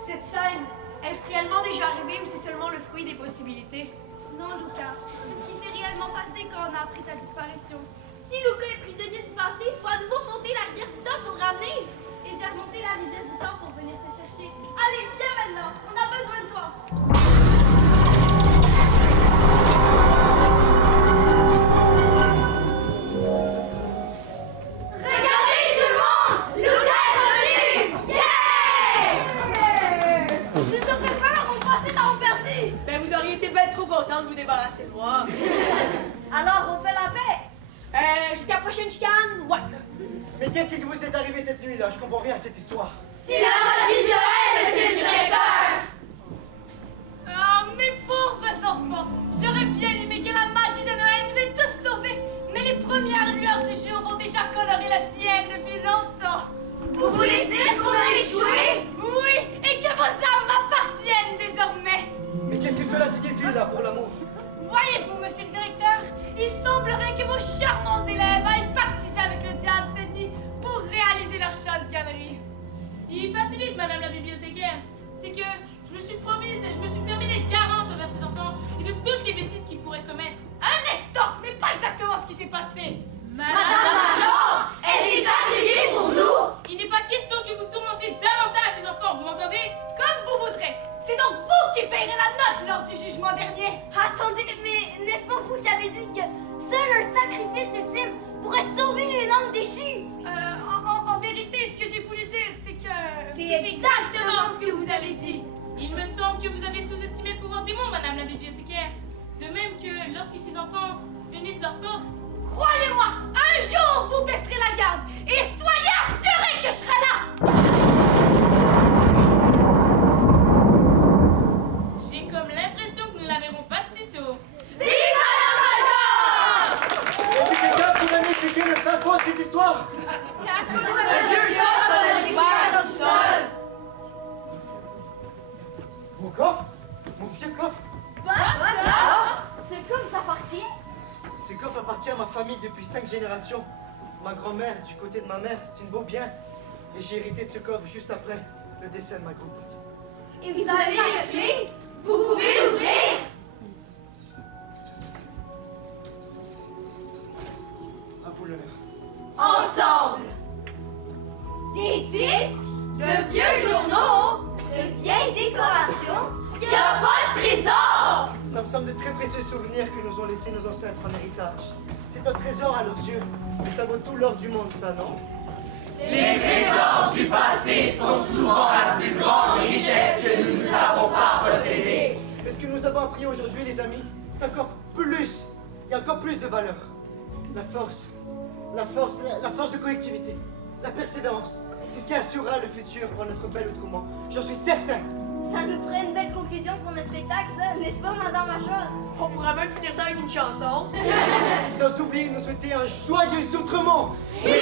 Cette scène, est-ce réellement déjà arrivé ou c'est seulement le fruit des possibilités? Non, Lucas. C'est ce qui s'est réellement passé quand on a appris ta disparition. Si Lucas est prisonnier du passé, il faut à nouveau monter la rivière du temps pour le ramener. Et j'ai remonté la rivière du temps pour venir te chercher. Allez, viens maintenant. On a besoin de toi. Regardez tout le monde! Lucas est revenu! Yeah! Ils ont fait peur, on pensait t'avoir perdu. Ben, vous auriez été bien trop content de vous débarrasser de moi. Alors, on fait la paix. Jusqu'à la prochaine chicane, ouais. Mais qu'est-ce qui vous est arrivé cette nuit-là? Je comprends rien à cette histoire. C'est la magie de Noël, monsieur le directeur! Ah, mes pauvres enfants! J'aurais bien aimé que la magie de Noël vous ait tous sauvés, mais les premières lueurs du jour ont déjà coloré le ciel depuis longtemps. Vous voulez dire qu'on a échoué? Oui, et que vos âmes m'appartiennent désormais. Mais qu'est-ce que cela signifie là, pour l'amour? Voyez-vous, monsieur le directeur, il semblerait que vos charmants élèves aillent pactiser avec le diable cette nuit pour réaliser leur chasse-galerie. Il est pas si vite, madame la bibliothécaire. C'est que je me suis permis d'être garante envers ces enfants et de toutes les bêtises qu'ils pourraient commettre. Un instant, ce n'est pas exactement ce qui s'est passé. Madame Major, elle s'est sacrifiée pour nous! Il n'est pas question que vous tourmentiez davantage ces enfants, vous m'entendez? Comme vous voudrez. C'est donc vous qui payerez la note lors du jugement dernier. Attendez, mais n'est-ce pas vous qui avez dit que seul un sacrifice ultime pourrait sauver une âme déchue? En vérité, ce que j'ai voulu dire, c'est que... C'est exactement ce que vous avez dit. Il me semble que vous avez sous-estimé le pouvoir des mots, madame la bibliothécaire. De même que lorsque ces enfants unissent leurs forces. Croyez-moi, un jour vous baisserez la garde et soyez assurés que je serai là! J'ai comme l'impression que nous la verrons pas de sitôt. Vive la Major! Est-ce que quelqu'un pourrait m'expliquer le fin fond de cette histoire? Mon coffre? Mon vieux coffre? Ce coffre s'appartient. Ce coffre appartient à ma famille depuis 5 générations. Ma grand-mère, du côté de ma mère, c'est une Beaubien. Et j'ai hérité de ce coffre juste après le décès de ma grande-tante. Et vous avez la clé? Vous pouvez l'ouvrir? À vous l'honneur. Ensemble! Des disques, de vieux journaux, de vieilles décorations, y a pas de trésor! Ça me semble de très précieux souvenirs que nous ont laissés nos ancêtres en héritage. C'est un trésor à leurs yeux, mais ça vaut tout l'or du monde, ça, non? Les trésors du passé sont souvent la plus grande richesse que nous ne savons pas posséder. Mais ce que nous avons appris aujourd'hui, les amis, c'est encore plus, il y a encore plus de valeur. La force de collectivité, la persévérance, c'est ce qui assurera le futur pour notre bel Outremont. J'en suis certain. Ça nous ferait une belle conclusion pour notre spectacle, ça, n'est-ce pas, Madame Major? On pourrait même finir ça avec une chanson. Sans oublier de nous souhaiter un joyeux Outremont. Vive